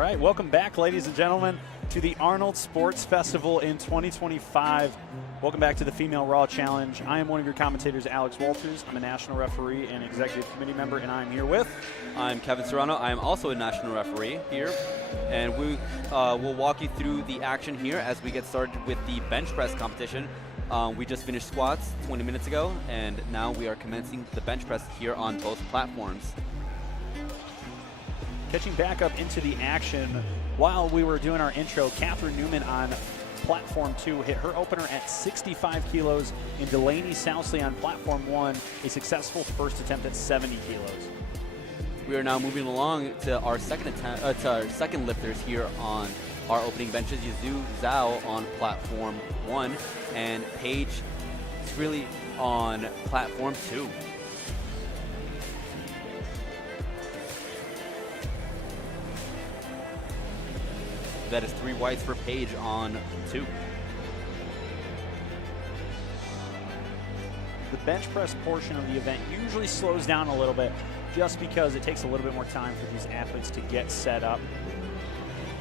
All right, welcome back, ladies and gentlemen, to the Arnold Sports Festival in 2025. Welcome back to the Female Raw Challenge. I am one of your commentators, Alex Walters. I'm a national referee and executive committee member, and I'm here with... I'm Kevin Serrano. I am also a national referee here, and we will walk you through the action here as we get started with the bench press competition. We just finished squats 20 minutes ago, and now we are commencing the bench press here on both platforms. Catching back up into the action, while we were doing our intro, Catherine Newman on platform 2 hit her opener at 65 kilos, and Delaney Sousley on platform 1, a successful first attempt at 70 kilos. We are now moving along to our second attempt, to our second lifters here on our opening benches. Yazoo Zhao on platform 1, and Paige Scrilly on platform 2. That is 3 whites for Paige on 2. The bench press portion of the event usually slows down a little bit just because it takes a little bit more time for these athletes to get set up.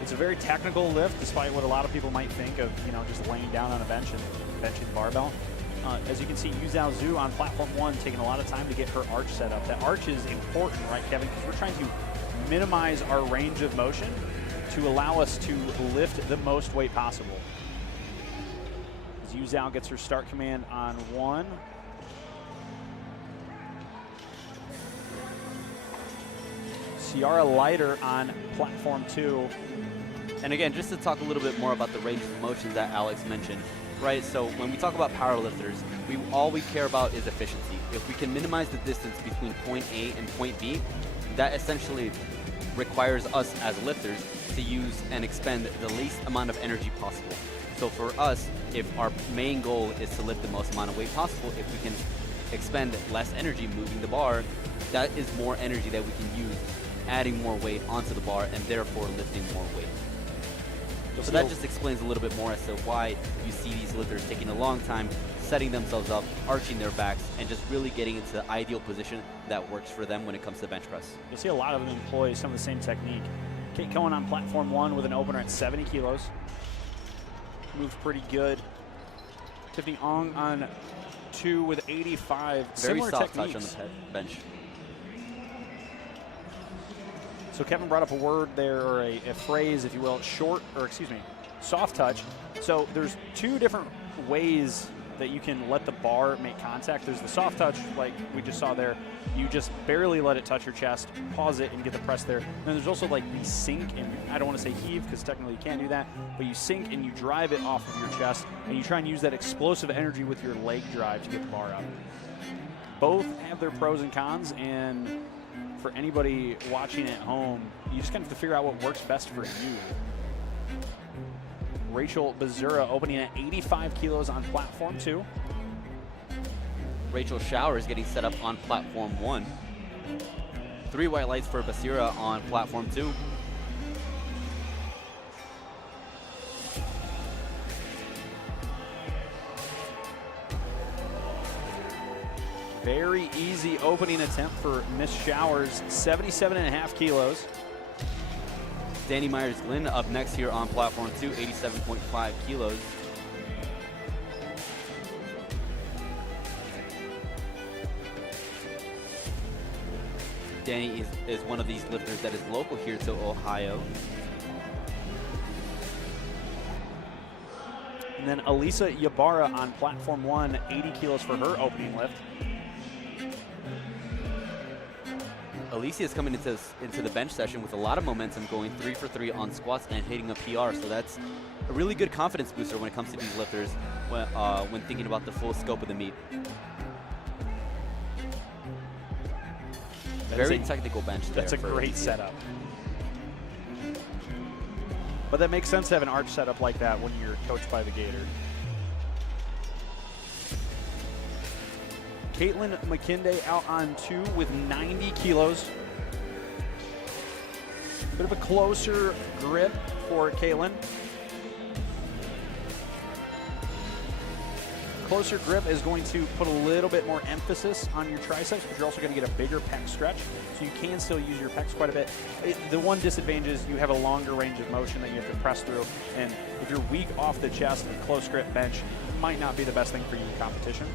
It's a very technical lift, despite what a lot of people might think of, just laying down on a bench and benching barbell. As you can see, Yu Zhao Zhu on platform 1 taking a lot of time to get her arch set up. That arch is important, right, Kevin? Because we're trying to minimize our range of motion to allow us to lift the most weight possible. As Yu Zhao gets her start command on 1. Ciara Leiter on platform 2. And again, just to talk a little bit more about the range of motion that Alex mentioned, right? So when we talk about powerlifters, all we care about is efficiency. If we can minimize the distance between point A and point B, that essentially requires us as lifters to use and expend the least amount of energy possible. So for us, if our main goal is to lift the most amount of weight possible, if we can expend less energy moving the bar, that is more energy that we can use adding more weight onto the bar and therefore lifting more weight. So that just explains a little bit more as to why you see these lifters taking a long time, setting themselves up, arching their backs, and just really getting into the ideal position that works for them when it comes to bench press. You'll see a lot of them employ some of the same technique. Kate Cohen on platform 1 with an opener at 70 kilos. Moves pretty good. Tiffany Ong on 2 with 85. Very Similar soft techniques. touch on the bench. So Kevin brought up a word there, or a phrase, if you will, soft touch. So there's 2 different ways that you can let the bar make contact. There's the soft touch, like we just saw there. You just barely let it touch your chest, pause it, and get the press there. And then there's also like the sink, and I don't want to say heave because technically you can't do that, but you sink and you drive it off of your chest, and you try and use that explosive energy with your leg drive to get the bar up. Both have their pros and cons, and for anybody watching at home, you just kind of have to figure out what works best for you. Rachel Bazura opening at 85 kilos on platform 2. Rachel Showers getting set up on platform 1. 3 white lights for Basira on platform 2. Very easy opening attempt for Miss Showers, 77.5 kilos. Danny Myers-Glynn up next here on platform 2, 87.5 kilos. Danny is one of these lifters that is local here to Ohio. And then Elisa Ybarra on platform 1, 80 kilos for her opening lift. Alicia is coming into the bench session with a lot of momentum, going 3 for 3 on squats and hitting a PR. So that's a really good confidence booster when it comes to these lifters when thinking about the full scope of the meet. Very technical bench there. That's a great setup. But that makes sense to have an arch setup like that when you're coached by the Gator. Caitlin McKinday out on 2 with 90 kilos. Bit of a closer grip for Caitlin. closer grip is going to put a little bit more emphasis on your triceps, but you're also going to get a bigger pec stretch, so you can still use your pecs quite a bit. The one disadvantage is you have a longer range of motion that you have to press through, and if you're weak off the chest, a close grip bench might not be the best thing for you in competition.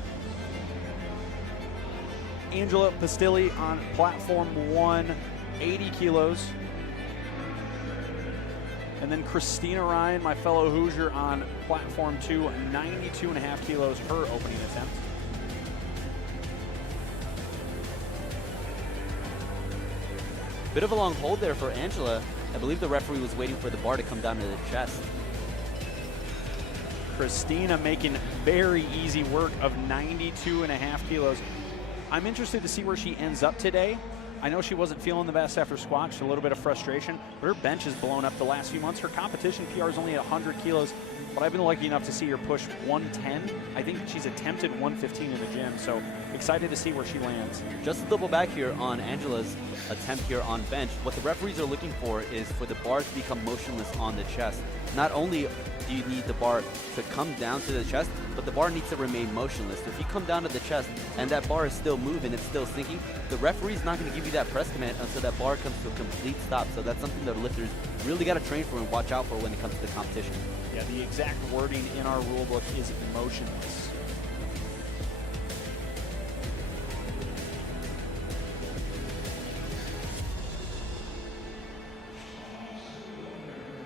Angela Pastilli on platform 1, 80 kilos. And then Christina Ryan, my fellow Hoosier, on platform 2, 92.5 kilos, her opening attempt. Bit of a long hold there for Angela. I believe the referee was waiting for the bar to come down to the chest. Christina making very easy work of 92.5 kilos. I'm interested to see where she ends up today. I know she wasn't feeling the best after squat, just a little bit of frustration, but her bench has blown up the last few months. Her competition PR is only at 100 kilos, but I've been lucky enough to see her push 110. I think she's attempted 115 in the gym, so excited to see where she lands. Just to double back here on Angela's attempt here on bench, what the referees are looking for is for the bar to become motionless on the chest. Not only do you need the bar to come down to the chest, but the bar needs to remain motionless. So if you come down to the chest and that bar is still moving, it's still sinking, the referee's not going to give you that press command until that bar comes to a complete stop. So that's something that lifters really got to train for and watch out for when it comes to the competition. Yeah, the exact wording in our rule book is motionless.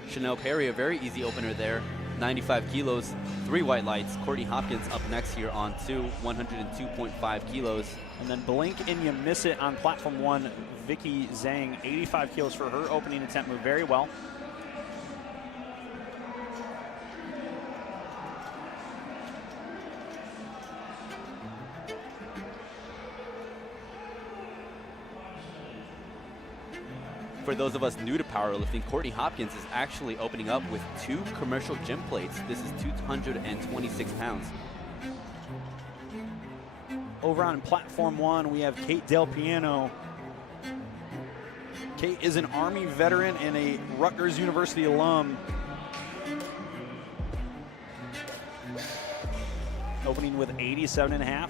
Chanel Perry, a very easy opener there. 95 kilos, 3 white lights. Courtney Hopkins up next here on 2, 102.5 kilos. And then blink and you miss it on platform 1. Vicky Zhang, 85 kilos for her opening attempt, moved very well. For those of us new to powerlifting, Courtney Hopkins is actually opening up with 2 commercial gym plates. This is 226 pounds. Over on platform 1, we have Kate Del Piano. Kate is an Army veteran and a Rutgers University alum. Opening with 87.5.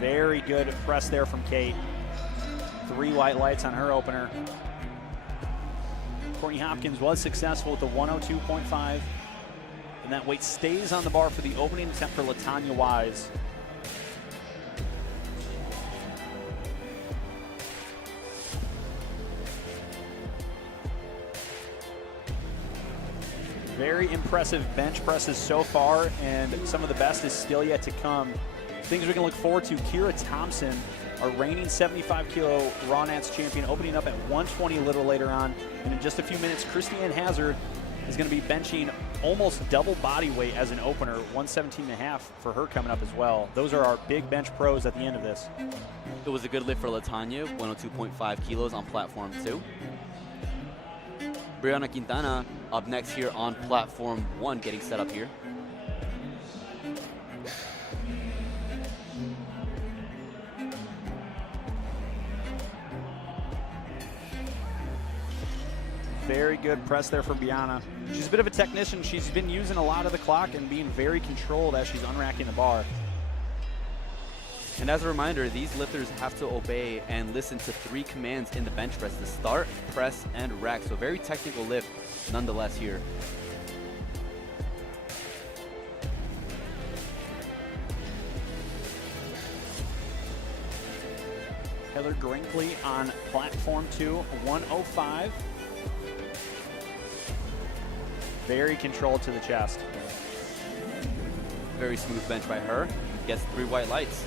Very good press there from Kate. 3 white lights on her opener. Courtney Hopkins was successful with the 102.5. And that weight stays on the bar for the opening attempt for LaTanya Wise. Very impressive bench presses so far, and some of the best is still yet to come. Things we can look forward to: Kira Thompson, our reigning 75 kilo Raw Nats champion, opening up at 120 a little later on. And in just a few minutes, Christiane Hazard is going to be benching almost double body weight as an opener, 117.5 for her coming up as well. Those are our big bench pros at the end of this. It was a good lift for LaTanya, 102.5 kilos on platform 2. Brianna Quintana up next here on platform 1, getting set up here. Very good press there for Brianna. She's a bit of a technician. She's been using a lot of the clock and being very controlled as she's unracking the bar. And as a reminder, these lifters have to obey and listen to 3 commands in the bench press: to start, press, and rack. So very technical lift nonetheless here. Heather Grinkley on platform 2, 105. Very controlled to the chest. Very smooth bench by her. Gets 3 white lights.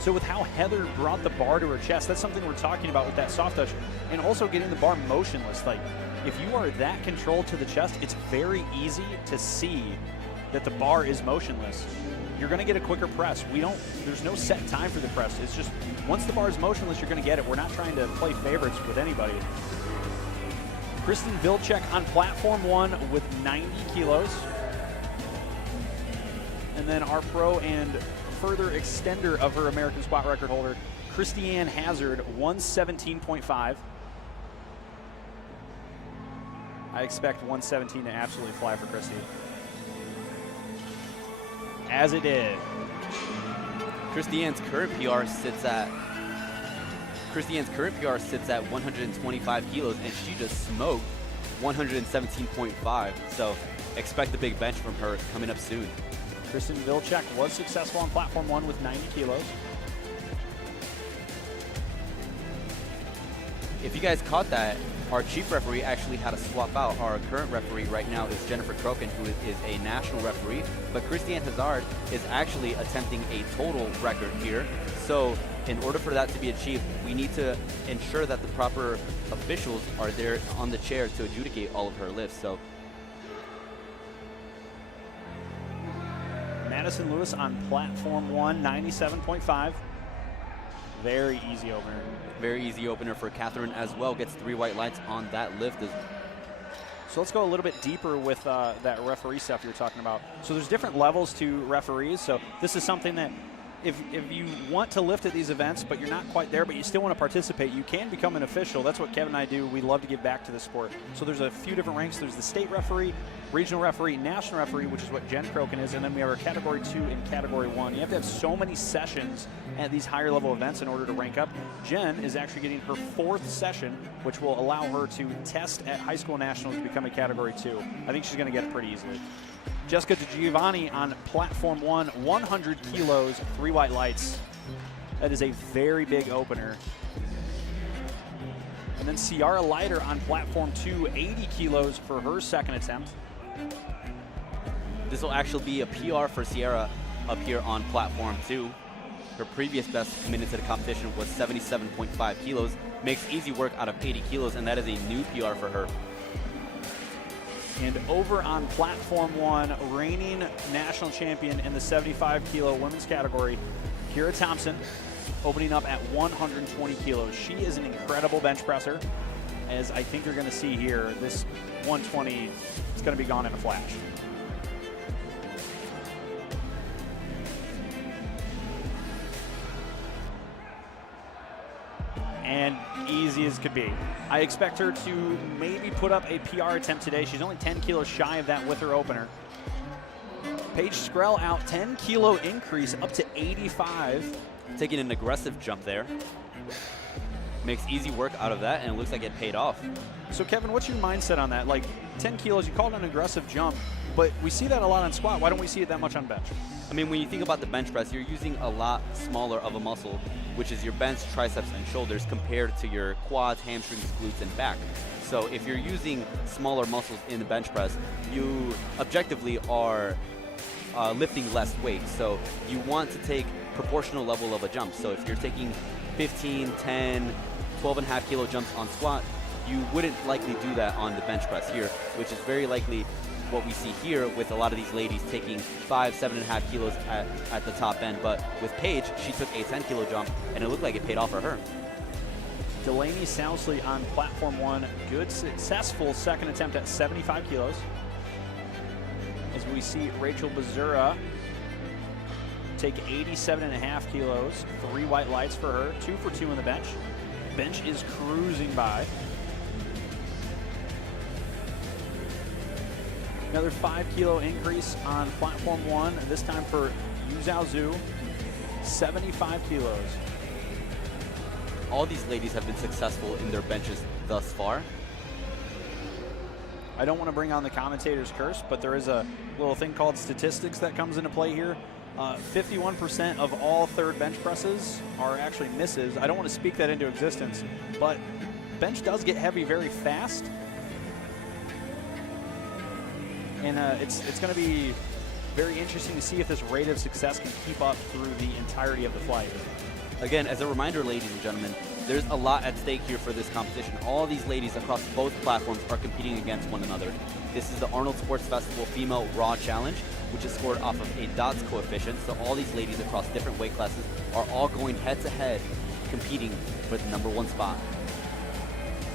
So with how Heather brought the bar to her chest, that's something we're talking about with that soft touch, and also getting the bar motionless. Like, if you are that controlled to the chest, it's very easy to see that the bar is motionless. You're going to get a quicker press. There's no set time for the press. It's just once the bar is motionless, you're going to get it. We're not trying to play favorites with anybody. Kristen Vilcek on platform 1 with 90 kilos. And then our pro and further extender of her American squat record holder, Christiane Hazard, 117.5. I expect 117 to absolutely fly for Christy. as it did. Christiane's current PR sits at 125 kilos, and she just smoked 117.5. So expect a big bench from her coming up soon. Kristen Vilcek was successful on platform 1 with 90 kilos. If you guys caught that, our chief referee actually had to swap out. Our current referee right now is Jennifer Crokin, who is a national referee, but Christiane Hazard is actually attempting a total record here. So in order for that to be achieved, we need to ensure that the proper officials are there on the chair to adjudicate all of her lifts. So Madison Lewis on platform 1, 97.5. Very easy opener. very easy opener for Catherine as well. Gets 3 white lights on that lift. So let's go a little bit deeper with that referee stuff you're talking about. So there's different levels to referees. So this is something that if you want to lift at these events, but you're not quite there, but you still want to participate, you can become an official. That's what Kevin and I do. We love to give back to the sport. So there's a few different ranks. There's the state referee, regional referee, national referee, which is what Jen Crokin is, and then we have our category 2 and category 1. You have to have so many sessions at these higher level events in order to rank up. Jen is actually getting her 4th session, which will allow her to test at high school nationals to become a category 2. I think she's going to get it pretty easily. Jessica DiGiovanni on platform 1, 100 kilos, 3 white lights. That is a very big opener. And then Ciara Leiter on platform 2, 80 kilos for her 2nd attempt. This will actually be a PR for Ciara up here on platform 2. Her previous best coming into the competition was 77.5 kilos. Makes easy work out of 80 kilos, and that is a new PR for her. And over on platform 1, reigning national champion in the 75 kilo women's category, Kira Thompson, opening up at 120 kilos. She is an incredible bench presser, as I think you're going to see here. This 120 is going to be gone in a flash. And easy as could be. I expect her to maybe put up a PR attempt today. She's only 10 kilos shy of that with her opener. Paige Skrell out, 10 kilo increase up to 85. Taking an aggressive jump there. Makes easy work out of that, and it looks like it paid off. So Kevin, what's your mindset on that? Like 10 kilos, you called it an aggressive jump, but we see that a lot on squat. Why don't we see it that much on bench? I mean, when you think about the bench press, you're using a lot smaller of a muscle, which is your bench, triceps, and shoulders, compared to your quads, hamstrings, glutes, and back. So if you're using smaller muscles in the bench press, you objectively are lifting less weight. So you want to take proportional level of a jump. So if you're taking 15, 10, 12.5 kilo jumps on squat, you wouldn't likely do that on the bench press here, which is very likely what we see here with a lot of these ladies taking 5, 7.5 kilos at the top end. But with Paige, she took a 10 kilo jump, and it looked like it paid off for her. Delaney Sousley on platform 1, good successful 2nd attempt at 75 kilos. As we see Rachel Bazura take 87.5 kilos, 3 white lights for her, 2 for 2 on the bench. Bench is cruising by. Another 5 kilo increase on platform 1, this time for Yu Zhao Zhu, 75 kilos. All these ladies have been successful in their benches thus far. I don't want to bring on the commentator's curse, but there is a little thing called statistics that comes into play here. 51% of all third bench presses are actually misses. I don't want to speak that into existence, but bench does get heavy very fast. And it's going to be very interesting to see if this rate of success can keep up through the entirety of the flight. Again, as a reminder, ladies and gentlemen, there's a lot at stake here for this competition. All these ladies across both platforms are competing against one another. This is the Arnold Sports Festival Female Raw Challenge, which is scored off of a DOTS coefficient. So all these ladies across different weight classes are all going head-to-head, competing for the #1 spot.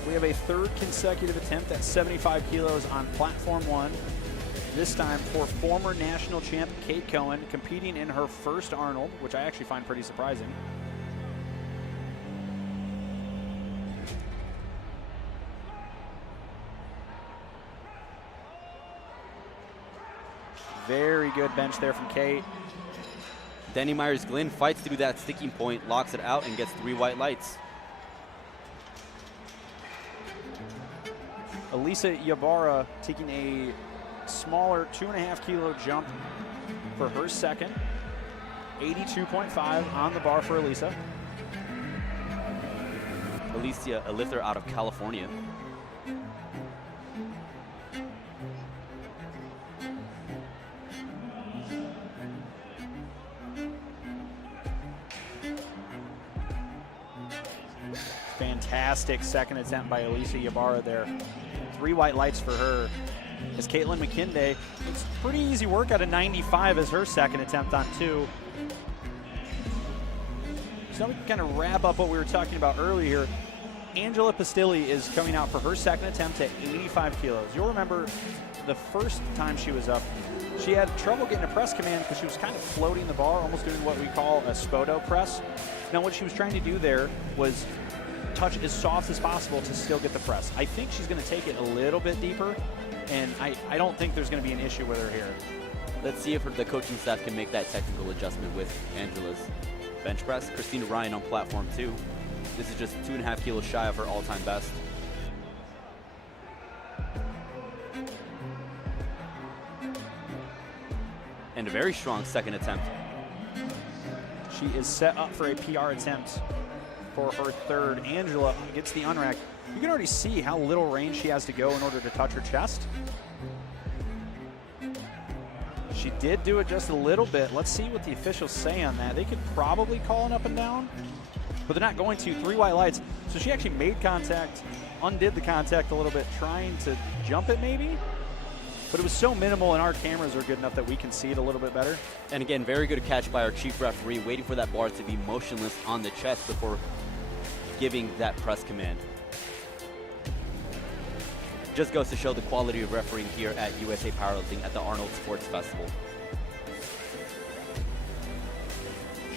We have a 3rd consecutive attempt at 75 kilos on platform 1. This time for former national champ Kate Cohen, competing in her 1st Arnold, which I actually find pretty surprising. Very good bench there from Kate. Danny Myers-Glynn fights through that sticking point, locks it out, and gets 3 white lights. Elisa Ybarra taking a smaller 2.5 kilo jump for her second. 82.5 on the bar for Elisa. Alicia, a lifter out of California. Fantastic second attempt by Alicia Ybarra there. 3 white lights for her. As Caitlin McKinday, it's pretty easy work out of 95 as her second attempt on 2. So now we can kind of wrap up what we were talking about earlier. Angela Pastilli is coming out for her second attempt at 85 kilos. You'll remember the first time she was up, she had trouble getting a press command because she was kind of floating the bar, almost doing what we call a Spoto press. Now what she was trying to do there was touch as soft as possible to still get the press. I think she's going to take it a little bit deeper, and I don't think there's going to be an issue with her here. Let's see if the coaching staff can make that technical adjustment with Angela's bench press. Christina Ryan on platform 2. This is just 2.5 kilos shy of her all-time best. And a very strong second attempt. She is set up for a PR attempt for her third. Angela gets the unrack. You can already see how little range she has to go in order to touch her chest. She did do it just a little bit. Let's see what the officials say on that. They could probably call an up and down, but they're not going to. 3 white lights. So she actually made contact, undid the contact a little bit, trying to jump it maybe. But it was so minimal, and our cameras are good enough that we can see it a little bit better. And again, very good catch by our chief referee, waiting for that bar to be motionless on the chest before giving that press command. Just goes to show the quality of refereeing here at USA Powerlifting at the Arnold Sports Festival.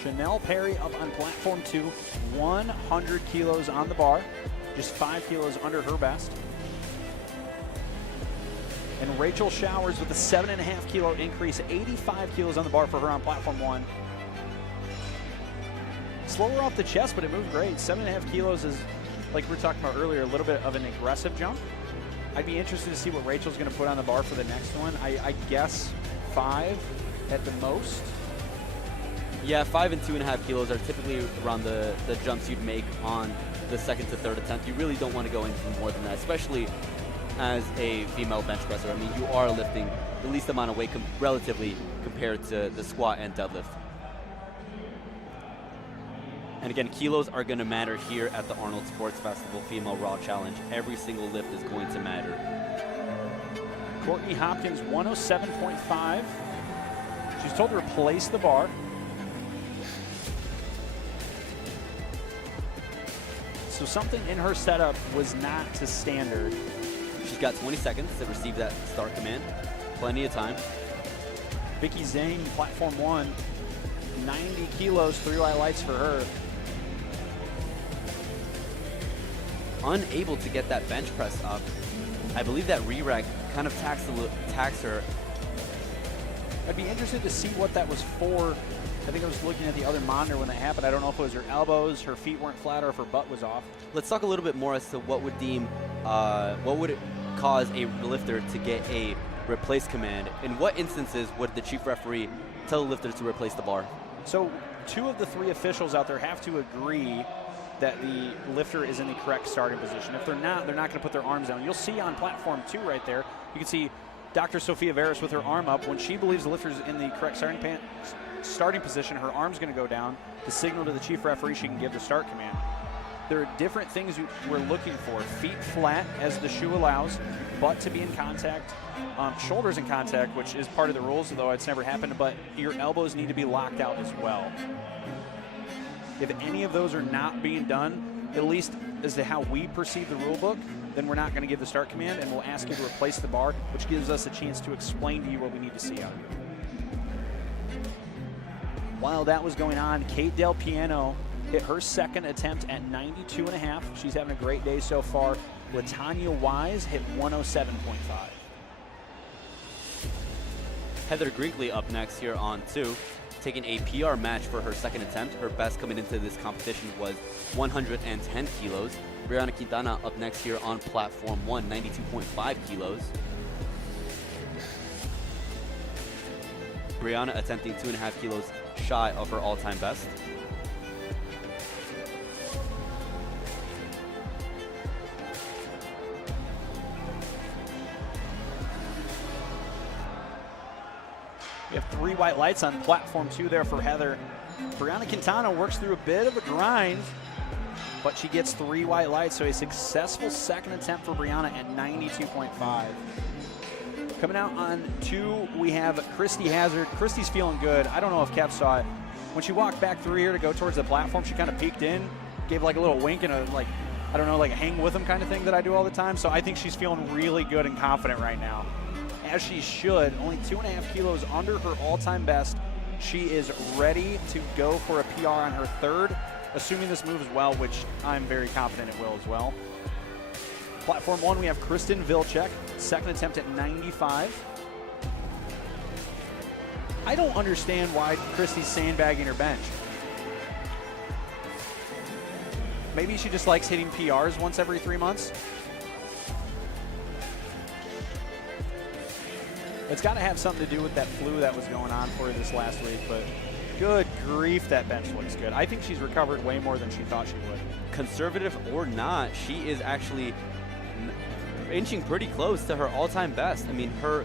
Chanel Perry up on platform 2, 100 kilos on the bar, just 5 kilos under her best. And Rachel Showers with a 7.5 kilo increase, 85 kilos on the bar for her on platform 1. Slower off the chest, but it moved great. 7.5 kilos is, like we were talking about earlier, a little bit of an aggressive jump. I'd be interested to see what Rachel's going to put on the bar for the next one. I guess 5 at the most. Yeah, 5 and 2.5 kilos are typically around the jumps you'd make on the second to third attempt. You really don't want to go in for more than that, especially as a female bench presser. I mean, you are lifting the least amount of weight relatively compared to the squat and deadlift. And again, kilos are going to matter here at the Arnold Sports Festival Female Raw Challenge. Every single lift is going to matter. Courtney Hopkins, 107.5. She's told to replace the bar. So something in her setup was not to standard. She's got 20 seconds to receive that start command. Plenty of time. Vicky Zane, platform 1, 90 kilos, 3 white lights for her. Unable to get that bench press up. I believe that re-rack kind of taxed her. I'd be interested to see what that was for. I think I was looking at the other monitor when that happened. I don't know if it was her elbows, her feet weren't flat, or if her butt was off. Let's talk a little bit more as to what would it cause a lifter to get a replace command. In what instances would the chief referee tell the lifter to replace the bar? So 2 of the 3 officials out there have to agree that the lifter is in the correct starting position. If they're not going to put their arms down. You'll see on platform 2 right there, you can see Dr. Sophia Veras with her arm up. When she believes the lifter's in the correct starting position, her arm's going to go down to signal to the chief referee she can give the start command. There are different things we're looking for. Feet flat as the shoe allows, butt to be in contact, shoulders in contact, which is part of the rules, though it's never happened, but your elbows need to be locked out as well. If any of those are not being done, at least as to how we perceive the rule book, then we're not going to give the start command, and we'll ask you to replace the bar, which gives us a chance to explain to you what we need to see out of you. While that was going on, Kate Del Piano hit her second attempt at 92.5. She's having a great day so far. Latanya Wise hit 107.5. Heather Grinkley up next here on 2, taking a PR match for her second attempt. Her best coming into this competition was 110 kilos. Brianna Quintana up next here on platform 1, 92.5 kilos. Brianna attempting 2.5 kilos shy of her all-time best. We have 3 white lights on platform 2 there for Heather. Brianna Quintana works through a bit of a grind, but she gets 3 white lights, so a successful second attempt for Brianna at 92.5. Coming out on 2, we have Christy Hazard. Christy's feeling good. I don't know if Kev saw it. When she walked back through here to go towards the platform, she kind of peeked in, gave like a little wink and a like, I don't know, like a hang with them kind of thing that I do all the time. So I think she's feeling really good and confident right now, as she should. Only 2.5 kilos under her all-time best. She is ready to go for a PR on her third, assuming this moves well, which I'm very confident it will as well. Platform 1, we have Kristen Vilcek, second attempt at 95. I don't understand why Christy's sandbagging her bench. Maybe she just likes hitting PRs once every 3 months. It's got to have something to do with that flu that was going on for her this last week, but good grief, that bench looks good. I think she's recovered way more than she thought she would. Conservative or not, she is actually inching pretty close to her all-time best. I mean, her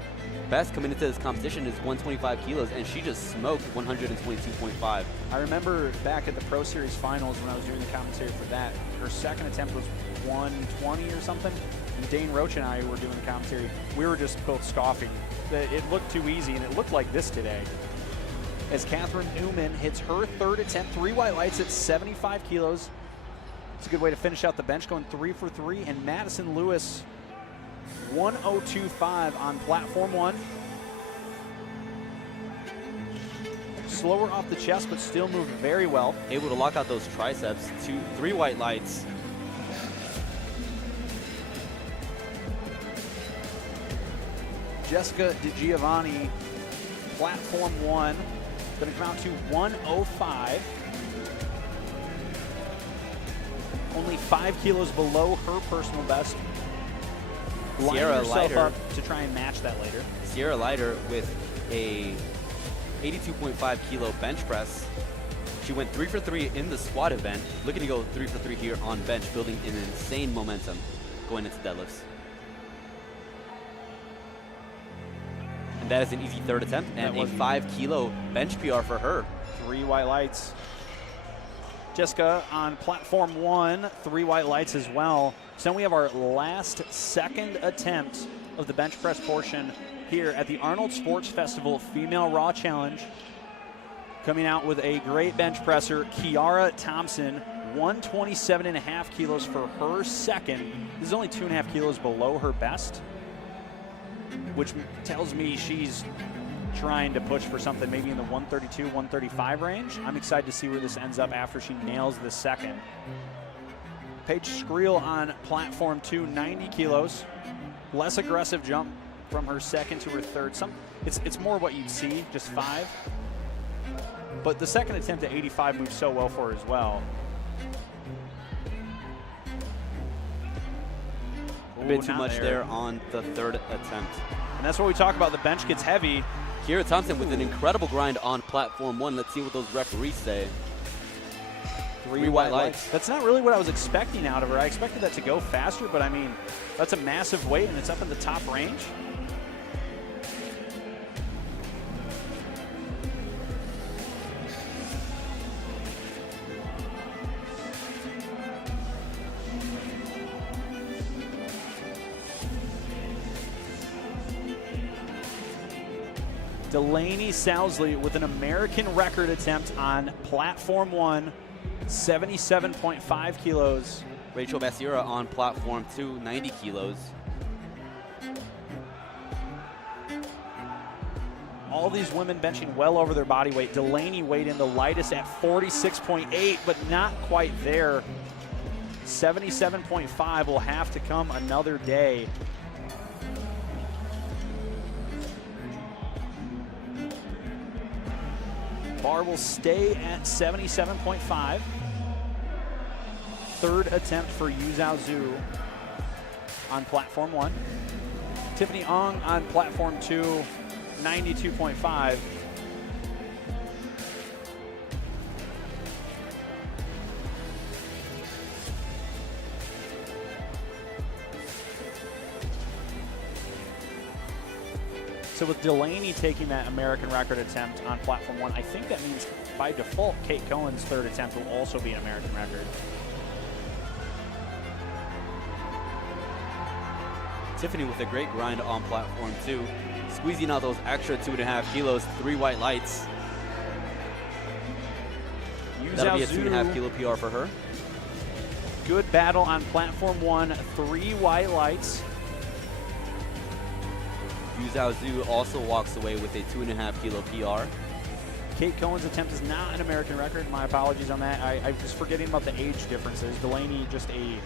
best coming into this competition is 125 kilos, and she just smoked 122.5. I remember back at the Pro Series finals when I was doing the commentary for that, her second attempt was 120 or something. And Dane Roach and I were doing the commentary. We were just both scoffing. It looked too easy, and it looked like this today. As Catherine Newman hits her third attempt, 3 white lights at 75 kilos. It's a good way to finish out the bench, going 3 for 3. And Madison Lewis, 102.5 on platform 1. Slower off the chest, but still moved very well. Able to lock out those triceps. 3 white lights. Jessica DiGiovanni, platform 1, going to come out to 105. Only 5 kilos below her personal best. Sierra Leiter up to try and match that later. Sierra Leiter with a 82.5 kilo bench press. She went 3 for 3 in the squat event, looking to go 3 for 3 here on bench, building an insane momentum going into deadlifts. And that is an easy third attempt and a 5 kilo bench PR for her. 3 white lights. Jessica on platform 1, 3 white lights as well. So we have our last second attempt of the bench press portion here at the Arnold Sports Festival Female Raw Challenge. Coming out with a great bench presser, Kiara Thompson, 127.5 kilos for her second. This is only 2.5 kilos below her best, which tells me she's trying to push for something maybe in the 132, 135 range. I'm excited to see where this ends up after she nails the second. Paige Skriel on platform 2, 90 kilos. Less aggressive jump from her second to her third. It's more what you'd see, just 5. But the second attempt at 85 moved so well for her as well. A bit too much there on the third attempt. And that's what we talk about. The bench gets heavy. Kiera Thompson with an incredible grind on platform 1. Let's see what those referees say. 3 white lights. That's not really what I was expecting out of her. I expected that to go faster, but I mean, that's a massive weight and it's up in the top range. Delaney Sowsley with an American record attempt on platform 1, 77.5 kilos. Rachel Basira on platform 2, 90 kilos. All these women benching well over their body weight. Delaney weighed in the lightest at 46.8, but not quite there. 77.5 will have to come another day. Bar will stay at 77.5. Third attempt for Yu Zhao Zhu on platform 1. Tiffany Ong on platform 2, 92.5. So with Delaney taking that American record attempt on platform 1, I think that means by default, Kate Cohen's third attempt will also be an American record. Tiffany with a great grind on platform 2, squeezing out those extra 2.5 kilos, 3 white lights. That'll be a 2.5 kilo PR for her. Good battle on platform 1, 3 white lights. Yu Zhao Zhu also walks away with a 2.5 kilo PR. Kate Cohen's attempt is not an American record. My apologies on that. I was forgetting about the age differences. Delaney just a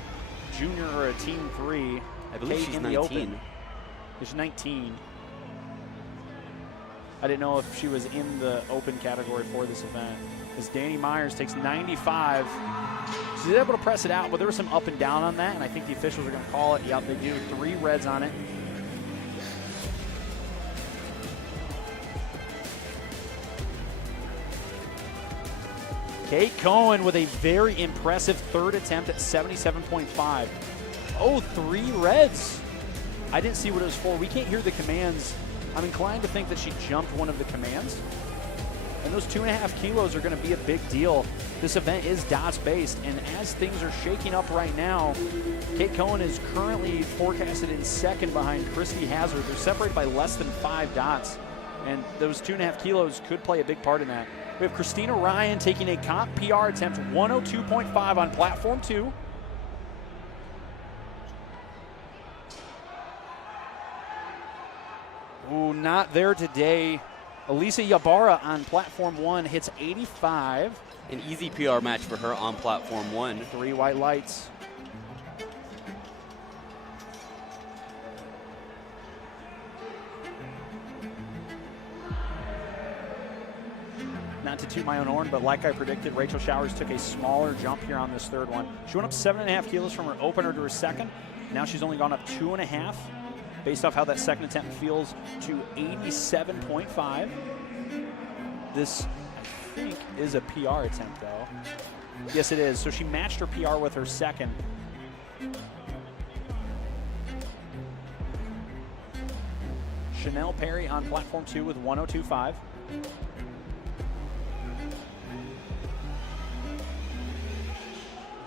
junior or a team 3. I believe she's 19. She's 19. I didn't know if she was in the open category for this event. As Danny Myers takes 95. She's able to press it out, but there was some up and down on that, and I think the officials are going to call it. Yep, they do. 3 reds on it. Kate Cohen with a very impressive third attempt at 77.5. Oh, 3 reds. I didn't see what it was for. We can't hear the commands. I'm inclined to think that she jumped one of the commands. And those 2.5 kilos are going to be a big deal. This event is dots-based, and as things are shaking up right now, Kate Cohen is currently forecasted in second behind Christy Hazard. They're separated by less than 5 dots, and those 2.5 kilos could play a big part in that. We have Christina Ryan taking a comp PR attempt, 102.5 on platform 2. Ooh, not there today. Elisa Yabara on platform 1 hits 85. An easy PR match for her on platform 1. 3 white lights. Not to toot my own horn, but like I predicted, Rachel Showers took a smaller jump here on this third one. She went up 7.5 kilos from her opener to her second. Now she's only gone up 2.5. Based off how that second attempt feels, to 87.5. This, I think, is a PR attempt, though. Yes, it is. So she matched her PR with her second. Chanel Perry on platform 2 with 102.5.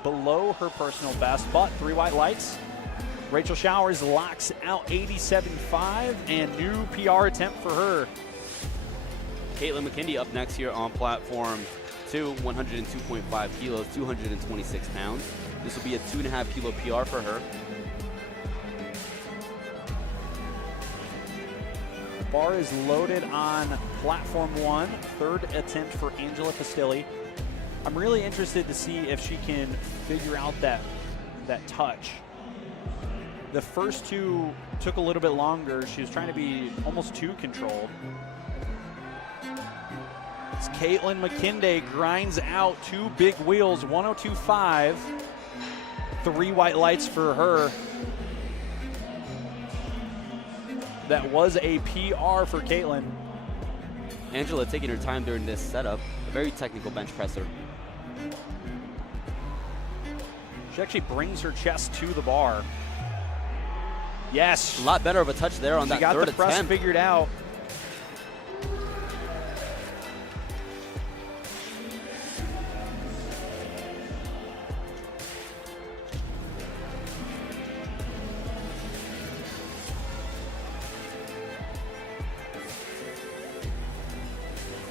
Below her personal best, but 3 white lights. Rachel Showers locks out 87.5, and new PR attempt for her. Caitlin McKindy up next here on platform 2, 102.5 kilos, 226 pounds. This will be a 2.5 kilo PR for her. Bar is loaded on platform 1, third attempt for Angela Castilli. I'm really interested to see if she can figure out that touch. The first 2 took a little bit longer. She was trying to be almost too controlled. It's Caitlin McKinday grinds out 2 big wheels, 102.5. 3 white lights for her. That was a PR for Caitlin. Angela taking her time during this setup. A very technical bench presser. She actually brings her chest to the bar. Yes. A lot better of a touch there on that third attempt. She got the press figured out.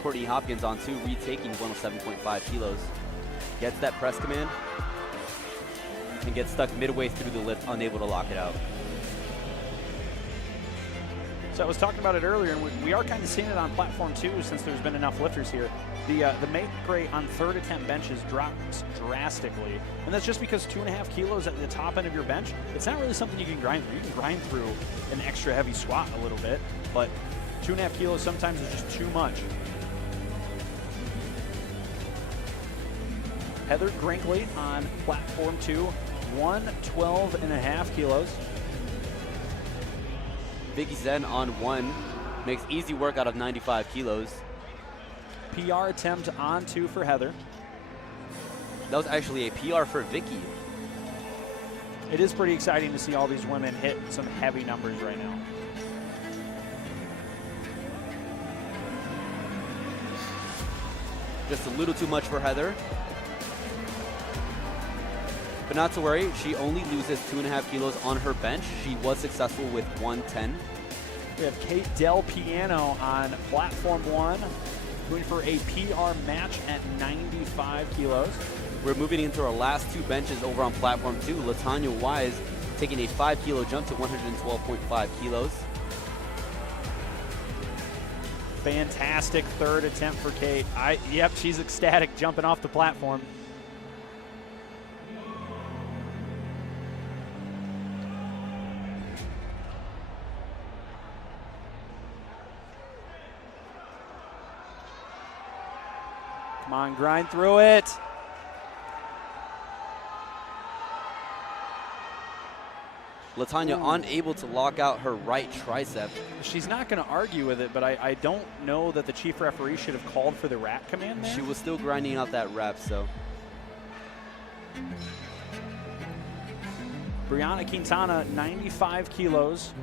Courtney Hopkins on 2, retaking 107.5 kilos. Gets that press command and gets stuck midway through the lift, unable to lock it out. So I was talking about it earlier, and we are kind of seeing it on platform 2 since there's been enough lifters here. The make rate on third attempt benches drops drastically, and that's just because 2.5 kilos at the top end of your bench, it's not really something you can grind through. You can grind through an extra heavy squat a little bit, but 2.5 kilos sometimes is just too much. Heather Grinkley on platform 2, 112.5 kilos. Vicky Zen on 1 makes easy work out of 95 kilos. PR attempt on 2 for Heather. That was actually a PR for Vicky. It is pretty exciting to see all these women hit some heavy numbers right now. Just a little too much for Heather. But not to worry, she only loses 2.5 kilos on her bench. She was successful with 110. We have Kate Del Piano on platform 1, going for a PR match at 95 kilos. We're moving into our last 2 benches over on platform 2. LaTanya Wise taking a 5 kilo jump to 112.5 kilos. Fantastic third attempt for Kate. Yep, she's ecstatic jumping off the platform. Come on, grind through it. LaTanya unable to lock out her right tricep. She's not going to argue with it, but I don't know that the chief referee should have called for the rack command there. She was still grinding out that rep, so. Brianna Quintana, 95 kilos,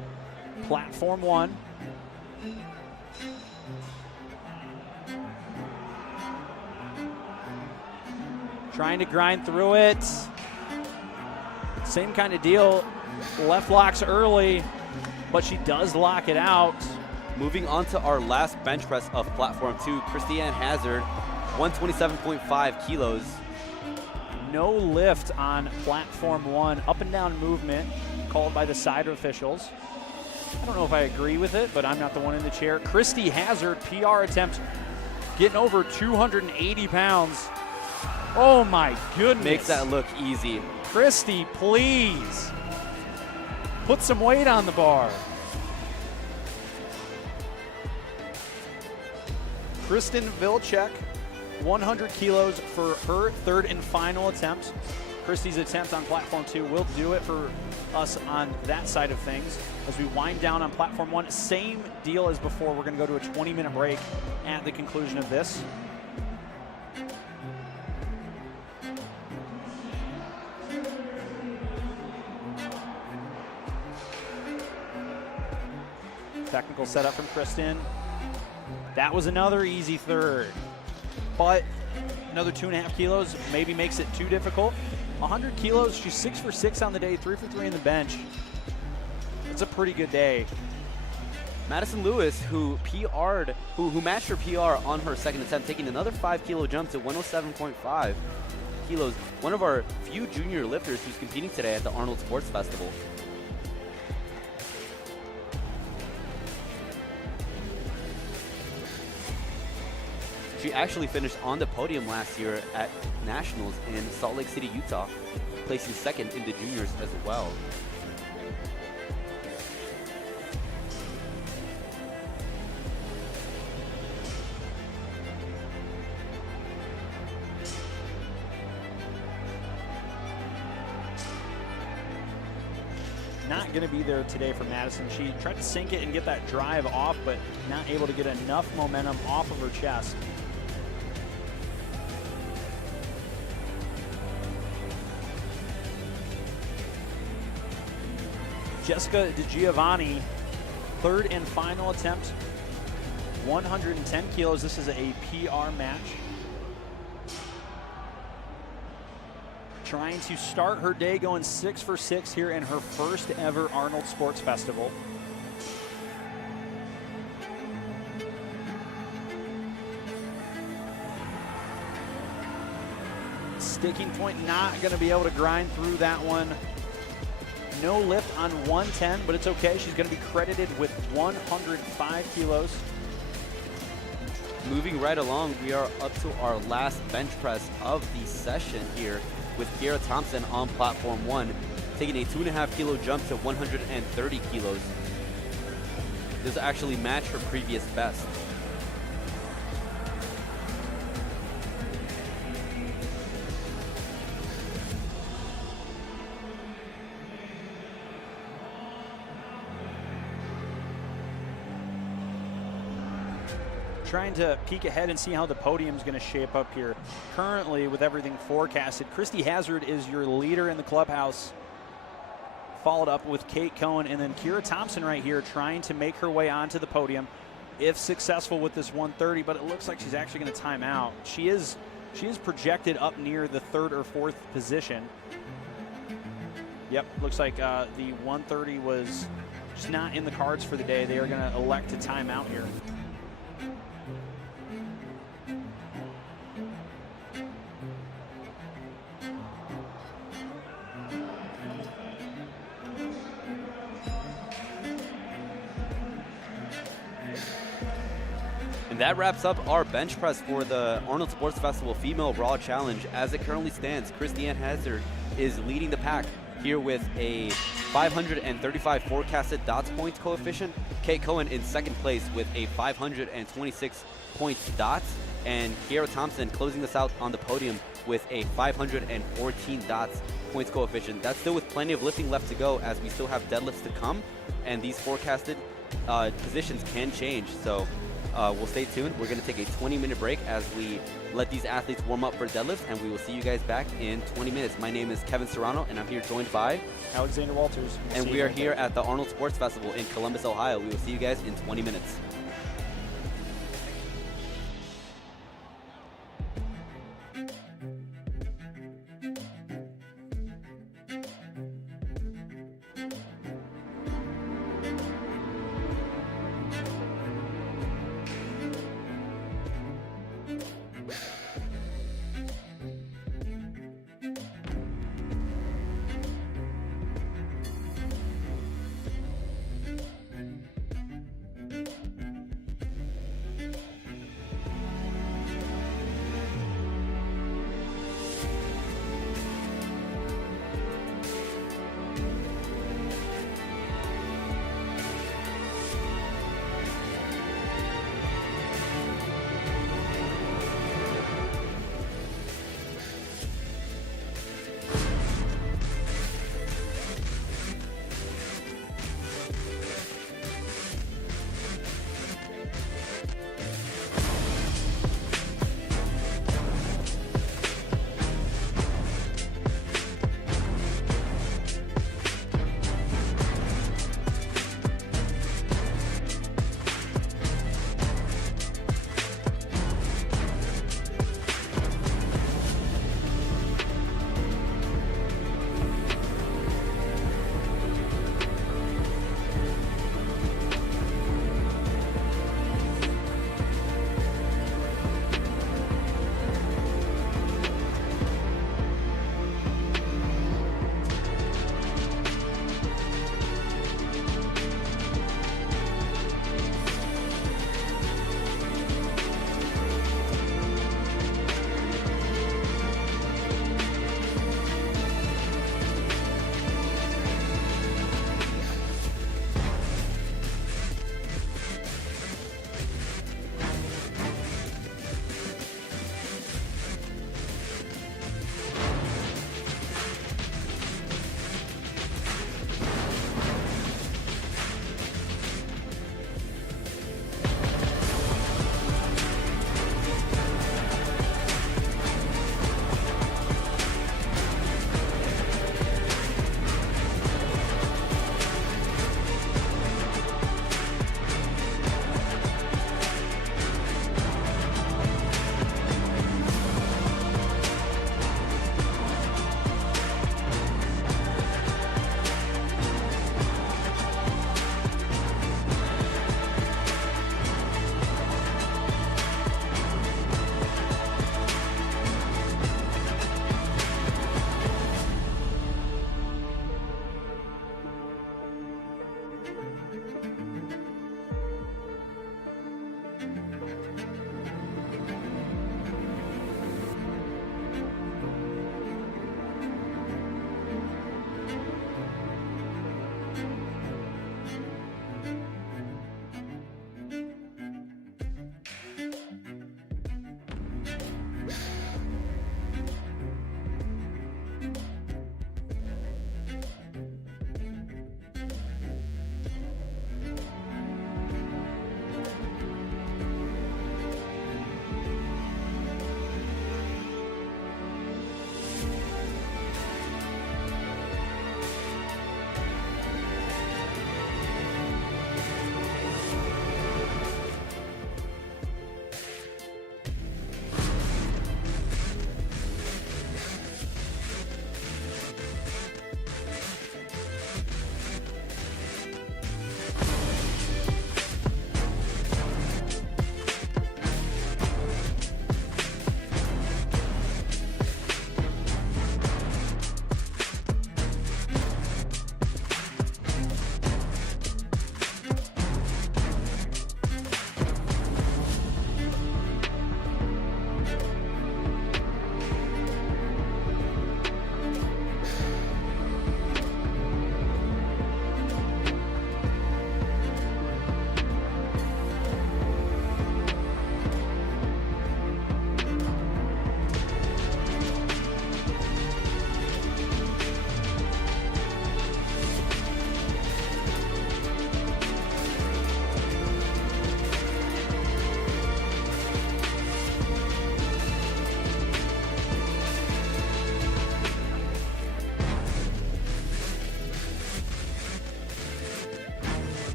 platform 1. Trying to grind through it. Same kind of deal. Left locks early, but she does lock it out. Moving on to our last bench press of platform 2, Christiane Hazard, 127.5 kilos. No lift on platform 1. Up and down movement called by the side officials. I don't know if I agree with it, but I'm not the one in the chair. Christy Hazard, PR attempt, getting over 280 pounds. Oh my goodness. Makes that look easy. Christy, please. Put some weight on the bar. Kristen Vilcek, 100 kilos for her third and final attempt. Christy's attempt on platform 2 will do it for us on that side of things. As we wind down on platform 1, same deal as before. We're going to go to a 20-minute break at the conclusion of this. Technical setup from Kristen. That was another easy third, but another 2.5 kilos maybe makes it too difficult. 100 kilos, she's 6 for 6 on the day, 3 for 3 in the bench. It's a pretty good day. Madison Lewis, who PR'd, who matched her PR on her second attempt, taking another 5 kilo jump to 107.5 kilos. One of our few junior lifters who's competing today at the Arnold Sports Festival. She actually finished on the podium last year at Nationals in Salt Lake City, Utah, placing second in the juniors as well. Not going to be there today for Madison. She tried to sink it and get that drive off, but not able to get enough momentum off of her chest. Jessica DiGiovanni, third and final attempt, 110 kilos. This is a PR match. Trying to start her day going 6 for 6 here in her first ever Arnold Sports Festival. Sticking point, not going to be able to grind through that one. No lift on 110, but it's okay. She's going to be credited with 105 kilos. Moving right along, we are up to our last bench press of the session here with Kiera Thompson on platform 1, taking a 2.5 kilo jump to 130 kilos. This actually matched her previous best. trying to peek ahead and see how the podium's going to shape up here. Currently, with everything forecasted, Christy Hazard is your leader in the clubhouse, followed up with Kate Cohen, and then Kira Thompson right here trying to make her way onto the podium, if successful with this 130, but it looks like she's actually going to time out. She is projected up near the 3rd or 4th position. Yep, looks like the 130 was just not in the cards for the day. They are going to elect to time out here. And that wraps up our bench press for the Arnold Sports Festival Female Raw Challenge. As it currently stands, Christy Hazard is leading the pack here with a 535 forecasted dots points coefficient. Kate Cohen in 2nd place with a 526 points dots. And Kiara Thompson closing this out on the podium with a 514 dots points coefficient. That's still with plenty of lifting left to go, as we still have deadlifts to come. And these forecasted positions can change. So we'll stay tuned. We're going to take a 20-minute break as we let these athletes warm up for deadlifts, and we will see you guys back in 20 minutes. My name is Kevin Serrano, and I'm here joined by Alexander Walters. And we are here at the Arnold Sports Festival in Columbus, Ohio. We will see you guys in 20 minutes.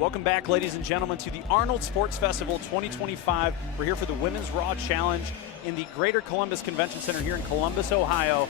Welcome back, ladies and gentlemen, to the Arnold Sports Festival 2025. We're here for the Women's Raw Challenge in the Greater Columbus Convention Center here in Columbus, Ohio.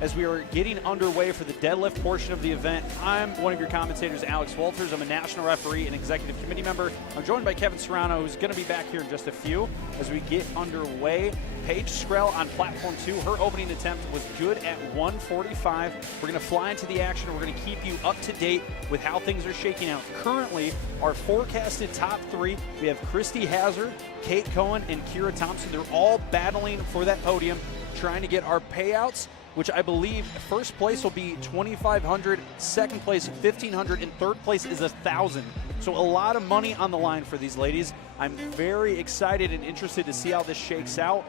As we are getting underway for the deadlift portion of the event, I'm one of your commentators, Alex Walters. I'm a national referee and executive committee member. I'm joined by Kevin Serrano, who's going to be back here in just a few. As we get underway, Paige Skrell on platform 2. Her opening attempt was good at 145. We're going to fly into the action. We're going to keep you up to date with how things are shaking out. Currently, our forecasted top 3, we have Christy Hazard, Kate Cohen, and Kira Thompson. They're all battling for that podium, trying to get our payouts, which I believe first place will be $2,500, second place $1,500, and third place is $1,000. So a lot of money on the line for these ladies. I'm very excited and interested to see how this shakes out.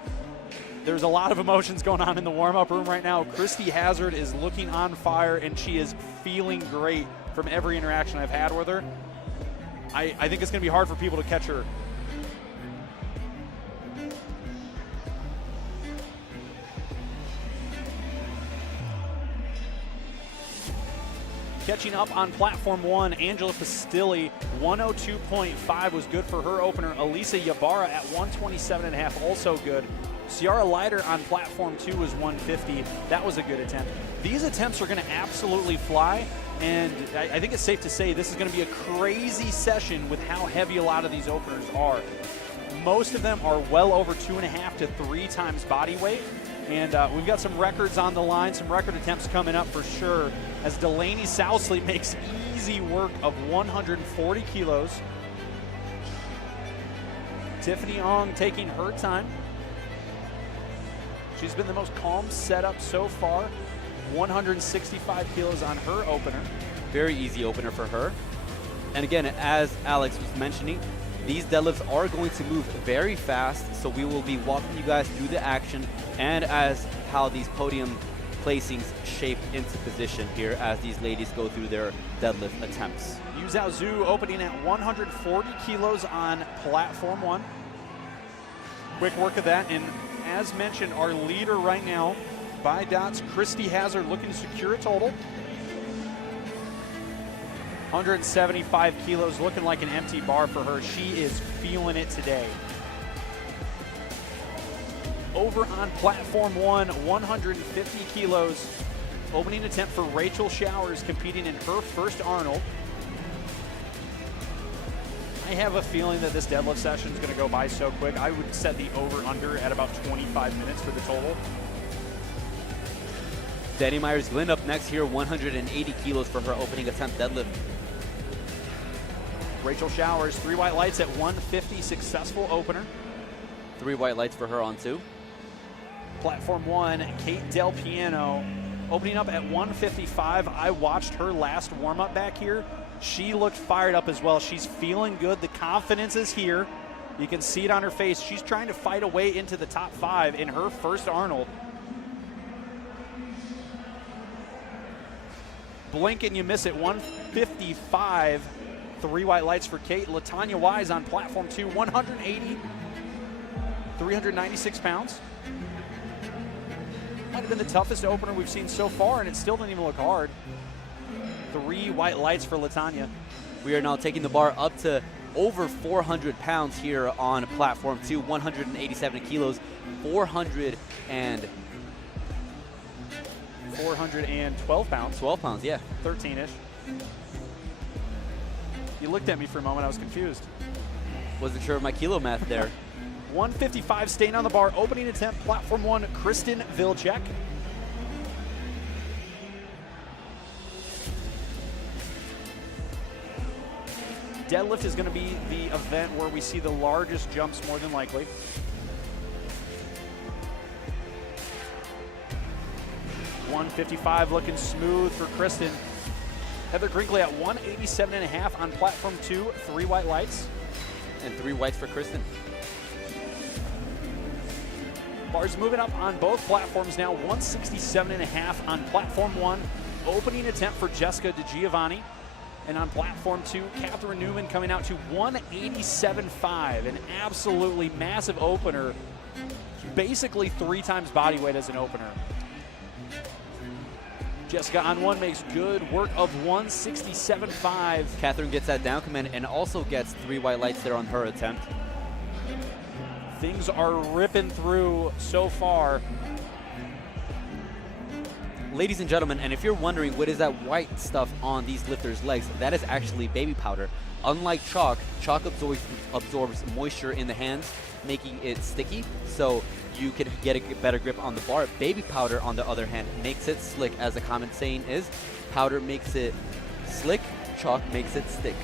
There's a lot of emotions going on in the warm-up room right now. Christy Hazard is looking on fire, and she is feeling great from every interaction I've had with her. I think it's going to be hard for people to catch her. Catching up on platform 1, Angela Pastilli, 102.5 was good for her opener. Elisa Ybarra at 127.5, also good. Ciara Leiter on platform 2 was 150. That was a good attempt. These attempts are going to absolutely fly, and I think it's safe to say this is going to be a crazy session with how heavy a lot of these openers are. Most of them are well over 2.5 to 3 times body weight. And we've got some records on the line, some record attempts coming up for sure, as Delaney Sousley makes easy work of 140 kilos. Tiffany Ong taking her time. She's been the most calm setup so far. 165 kilos on her opener. Very easy opener for her. And again, as Alex was mentioning, these deadlifts are going to move very fast, so we will be walking you guys through the action and as how these podium placings shape into position here as these ladies go through their deadlift attempts. Yu Zhao Zhu opening at 140 kilos on platform 1. Quick work of that, and as mentioned, our leader right now by dots, Christy Hazard, looking to secure a total. 175 kilos, looking like an empty bar for her. She is feeling it today. Over on platform 1, 150 kilos. Opening attempt for Rachel Showers, competing in her first Arnold. I have a feeling that this deadlift session is going to go by so quick. I would set the over-under at about 25 minutes for the total. Danny Myers-Glynn up next here, 180 kilos for her opening attempt deadlift. Rachel Showers, 3 white lights at 150, successful opener. 3 white lights for her on 2. Platform 1, Kate Del Piano, opening up at 155. I watched her last warm-up back here. She looked fired up as well. She's feeling good. The confidence is here. You can see it on her face. She's trying to fight a way into the top 5 in her first Arnold. Blink and you miss it, 155. 3 white lights for Kate. Latanya Wise on platform 2, 180, 396 pounds. Might have been the toughest opener we've seen so far, and it still didn't even look hard. 3 white lights for Latanya. We are now taking the bar up to over 400 pounds here on platform 2, 187 kilos, 412 pounds. 12 pounds, yeah. 13-ish. You looked at me for a moment, I was confused. Wasn't sure of my kilo math there. 155 staying on the bar. Opening attempt, platform 1, Kristen Vilcek. Deadlift is going to be the event where we see the largest jumps more than likely. $155 looking smooth for Kristen. Heather Grinkley at 187.5 on platform 2, 3 white lights. And 3 whites for Kristen. Bars moving up on both platforms now, 167.5 on platform 1. Opening attempt for Jessica DiGiovanni. And on platform 2, Catherine Newman coming out to 187.5, an absolutely massive opener. Basically 3 times body weight as an opener. Jessica on one makes good work of 167.5. Catherine gets that down command and also gets 3 white lights there on her attempt. Things are ripping through so far. Ladies and gentlemen, and if you're wondering what is that white stuff on these lifters' legs, that is actually baby powder. Unlike chalk, chalk absorbs moisture in the hands, making it sticky, so you can get a better grip on the bar. Baby powder, on the other hand, makes it slick, as the common saying is. Powder makes it slick, chalk makes it stick.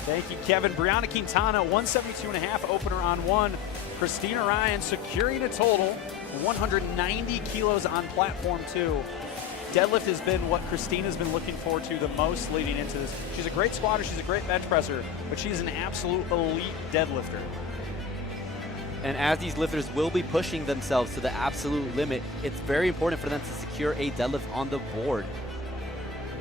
Thank you, Kevin. Brianna Quintana, 172.5 opener on one. Christina Ryan securing a total 190 kilos on platform 2. Deadlift has been what Christina's been looking forward to the most leading into this. She's a great squatter, she's a great bench presser, but she's an absolute elite deadlifter. And as these lifters will be pushing themselves to the absolute limit, it's very important for them to secure a deadlift on the board.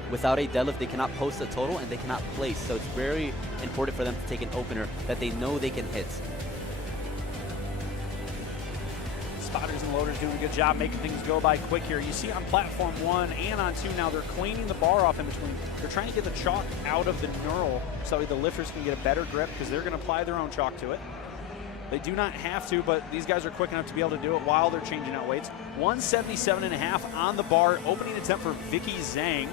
Without a deadlift, they cannot post a total and they cannot place. So it's very important for them to take an opener that they know they can hit. Spotters and loaders doing a good job making things go by quick here. You see on platform 1 and on 2 now, they're cleaning the bar off in between. They're trying to get the chalk out of the knurl so the lifters can get a better grip, because they're going to apply their own chalk to it. They do not have to, but these guys are quick enough to be able to do it while they're changing out weights. 177.5 on the bar. Opening attempt for Vicky Zhang.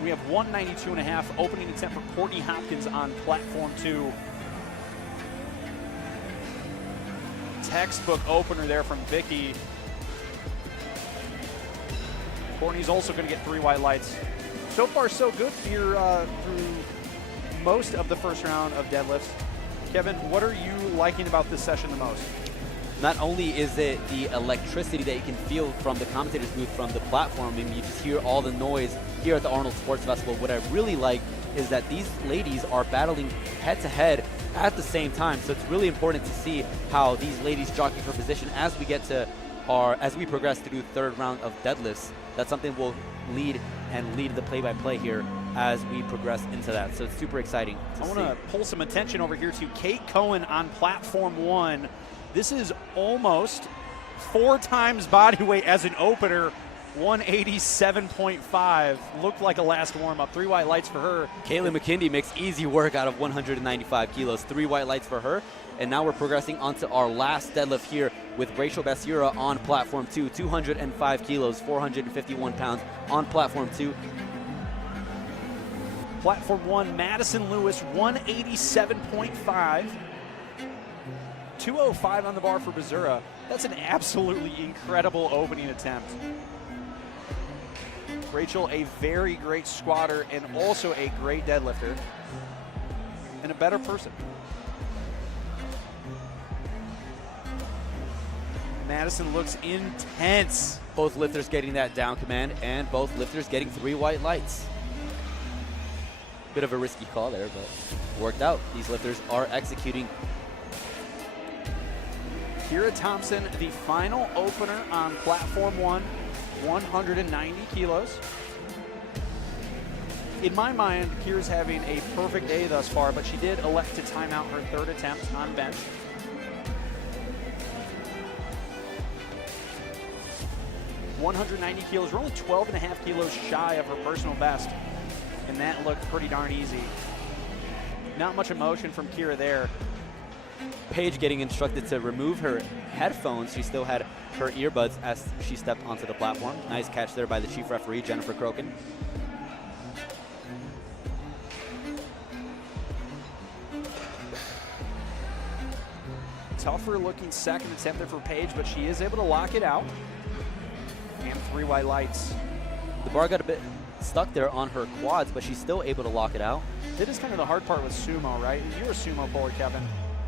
We have 192.5 opening attempt for Courtney Hopkins on platform 2. Textbook opener there from Vicky. Courtney's also going to get 3 white lights. So far, so good here through most of the first round of deadlifts. Kevin, what are you liking about this session the most? Not only is it the electricity that you can feel from the commentator's booth, from the platform, and you just hear all the noise here at the Arnold Sports Festival. What I really like is that these ladies are battling head-to-head at the same time. So it's really important to see how these ladies jockey for position as we get to as we progress through the 3rd round of deadlifts. That's something we'll lead the play-by-play here as we progress into that. So it's super exciting to see. I want to pull some attention over here to Kate Cohen on platform 1. This is almost 4 times body weight as an opener. 187.5. Looked like a last warm-up. 3 white lights for her. Kayla McKindy makes easy work out of 195 kilos. 3 white lights for her. And now we're progressing onto our last deadlift here with Rachel Becerra on platform 2. 205 kilos, 451 pounds on platform 2. Platform 1, Madison Lewis, 187.5. 205 on the bar for Becerra. That's an absolutely incredible opening attempt. Rachel, a very great squatter and also a great deadlifter and a better person. Madison looks intense. Both lifters getting that down command and both lifters getting 3 white lights. Bit of a risky call there, but worked out. These lifters are executing. Kira Thompson, the final opener on platform 1, 190 kilos. In my mind, Kira's having a perfect day thus far, but she did elect to time out her 3rd attempt on bench. $190 kilos. We're only 12.5 kilos shy of her personal best, and that looked pretty darn easy. Not much emotion from Kira there. Paige getting instructed to remove her headphones. She still had her earbuds as she stepped onto the platform. Nice catch there by the chief referee, Jennifer Crokin. Tougher looking second attempt there for Paige, but she is able to lock it out. And 3 white lights. The bar got a bit stuck there on her quads, but she's still able to lock it out. That is kind of the hard part with sumo, right? You're a sumo puller, Kevin.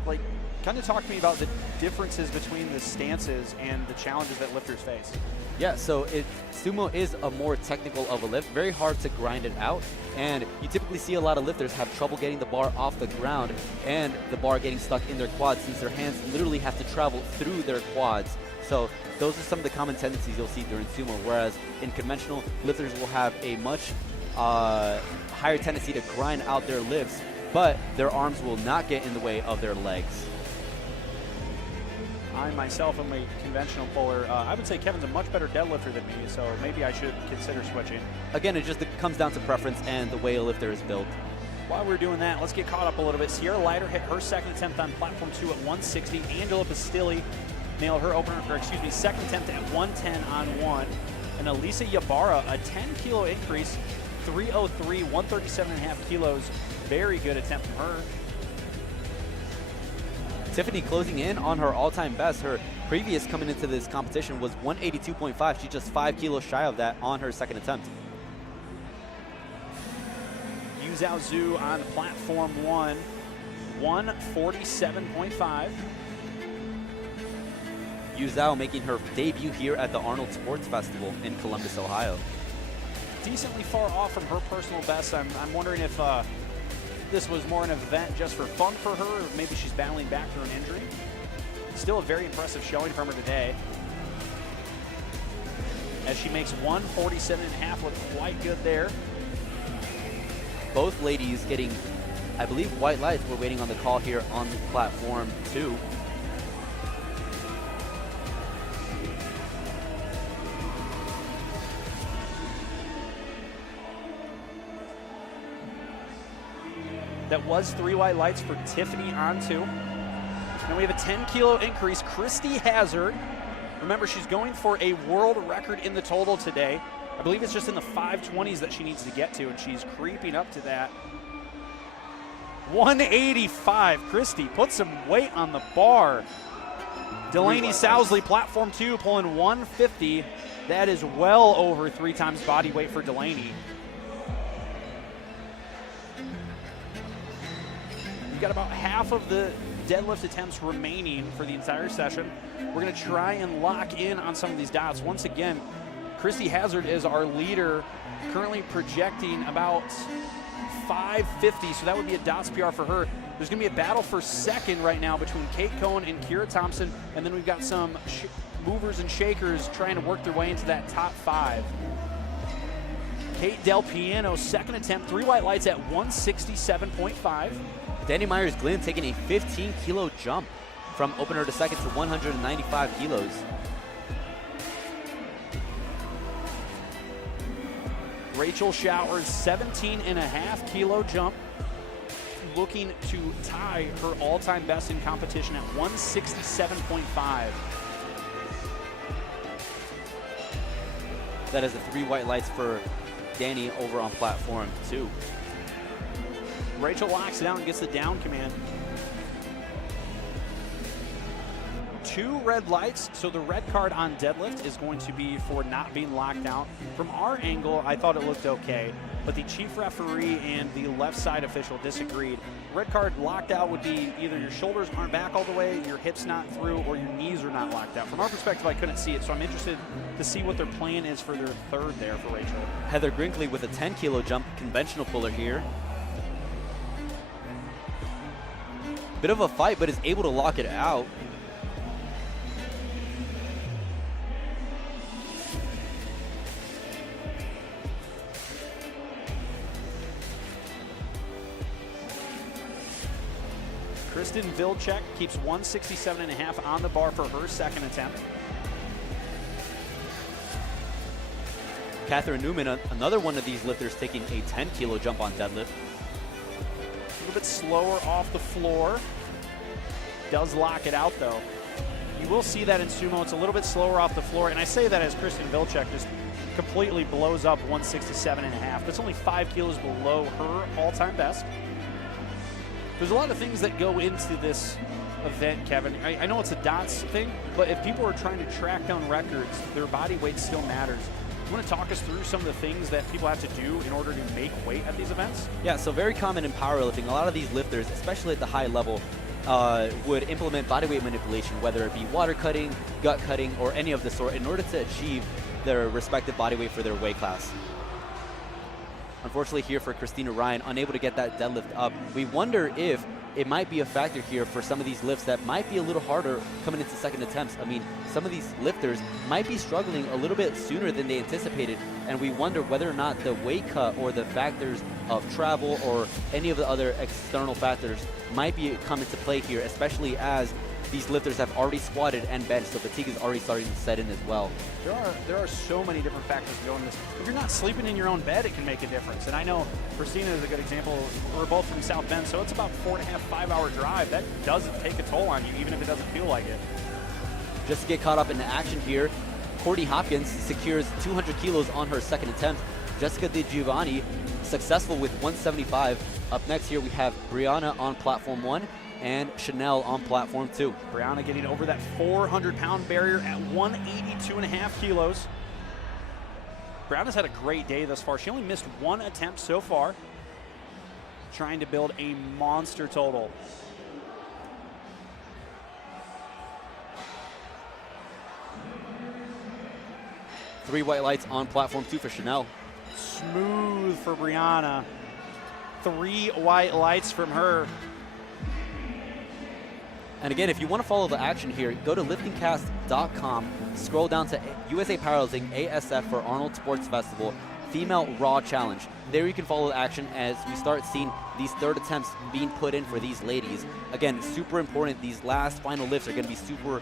Like, kind of talk to me about the differences between the stances and the challenges that lifters face. Yeah, so sumo is a more technical of a lift, very hard to grind it out, and you typically see a lot of lifters have trouble getting the bar off the ground and the bar getting stuck in their quads, since their hands literally have to travel through their quads. So those are some of the common tendencies you'll see during sumo, whereas in conventional, lifters will have a much higher tendency to grind out their lifts, but their arms will not get in the way of their legs. I myself am a conventional puller. I would say Kevin's a much better deadlifter than me, so maybe I should consider switching. Again, it just comes down to preference and the way a lifter is built. While we're doing that, let's get caught up a little bit. Sierra Leiter hit her second attempt on platform 2 at 160. Angela Bastilli nailed her second attempt at 110 on 1. And Elisa Ybarra, a 10-kilo increase, 303, 137.5 kilos. Very good attempt from her. Tiffany closing in on her all-time best. Her previous coming into this competition was 182.5. She's just 5 kilos shy of that on her second attempt. Yu Zhao Zhu on platform 1, 147.5. Yu Zhao making her debut here at the Arnold Sports Festival in Columbus, Ohio. Decently far off from her personal best. I'm wondering if this was more an event just for fun for her, or maybe she's battling back from an injury. Still a very impressive showing from her today, as she makes 147.5, look quite good there. Both ladies getting, I believe, white lights. We're waiting on the call here on platform 2. That was 3 white lights for Tiffany on 2. Now we have a 10-kilo increase. Christy Hazard, remember, she's going for a world record in the total today. I believe it's just in the 520s that she needs to get to, and she's creeping up to that. 185. Christy put some weight on the bar. Delaney Sousley, platform 2, pulling 150. That is well over 3 times body weight for Delaney. We've got about half of the deadlift attempts remaining for the entire session. We're going to try and lock in on some of these dots. Once again, Christy Hazard is our leader, currently projecting about 550, so that would be a dots PR for her. There's going to be a battle for second right now between Kate Cohn and Kira Thompson, and then we've got some movers and shakers trying to work their way into that top 5. Kate Del Piano, second attempt, 3 white lights at 167.5. Danny Myers-Glynn taking a 15-kilo jump from opener to second to 195 kilos. Rachel Showers, 17.5-kilo jump, looking to tie her all-time best in competition at 167.5. That is the 3 white lights for Danny over on platform 2. Rachel locks it down and gets the down command. 2 red lights, so the red card on deadlift is going to be for not being locked down. From our angle, I thought it looked okay, but the chief referee and the left side official disagreed. Red card locked out would be either your shoulders aren't back all the way, your hips not through, or your knees are not locked out. From our perspective, I couldn't see it, so I'm interested to see what their plan is for their third there for Rachel. Heather Grinkley with a 10-kilo jump, conventional puller here. Bit of a fight, but is able to lock it out. Kristen Vilcek keeps 167.5 on the bar for her second attempt. Catherine Newman, another one of these lifters, taking a 10-kilo jump on deadlift. A little bit slower off the floor. Does lock it out, though. You will see that in sumo. It's a little bit slower off the floor, and I say that as Kristen Vilcek just completely blows up 167.5. That's only 5 kilos below her all-time best. There's a lot of things that go into this event, Kevin. I know it's a dots thing, but if people are trying to track down records, their body weight still matters. You want to talk us through some of the things that people have to do in order to make weight at these events? Yeah, so very common in powerlifting. A lot of these lifters, especially at the high level, would implement body weight manipulation, whether it be water cutting, gut cutting, or any of the sort, in order to achieve their respective body weight for their weight class. Unfortunately here for Christina Ryan, unable to get that deadlift up. We wonder if it might be a factor here for some of these lifts that might be a little harder coming into second attempts. I mean, some of these lifters might be struggling a little bit sooner than they anticipated, and we wonder whether or not the weight cut or the factors of travel or any of the other external factors might be come into play here, especially as these lifters have already squatted and benched, so fatigue is already starting to set in as well. There are so many different factors that go into this. If you're not sleeping in your own bed, it can make a difference. And I know Christina is a good example. We're both from South Bend, so it's about 4.5, 5-hour drive. That doesn't take a toll on you, even if it doesn't feel like it. Just to get caught up in the action here, Courtney Hopkins secures 200 kilos on her second attempt. Jessica DiGiovanni successful with 175. Up next here we have Brianna on platform 1 and Chanel on platform 2. Brianna getting over that 400-pound barrier at 182.5 kilos. Brianna's had a great day thus far. She only missed one attempt so far, trying to build a monster total. Three white lights on platform 2 for Chanel. Smooth for Brianna. 3 white lights from her. And again, if you want to follow the action here, go to liftingcast.com, scroll down to USA Powerlifting ASF for Arnold Sports Festival Female Raw Challenge. There you can follow the action as we start seeing these third attempts being put in for these ladies. Again, super important. These last final lifts are going to be super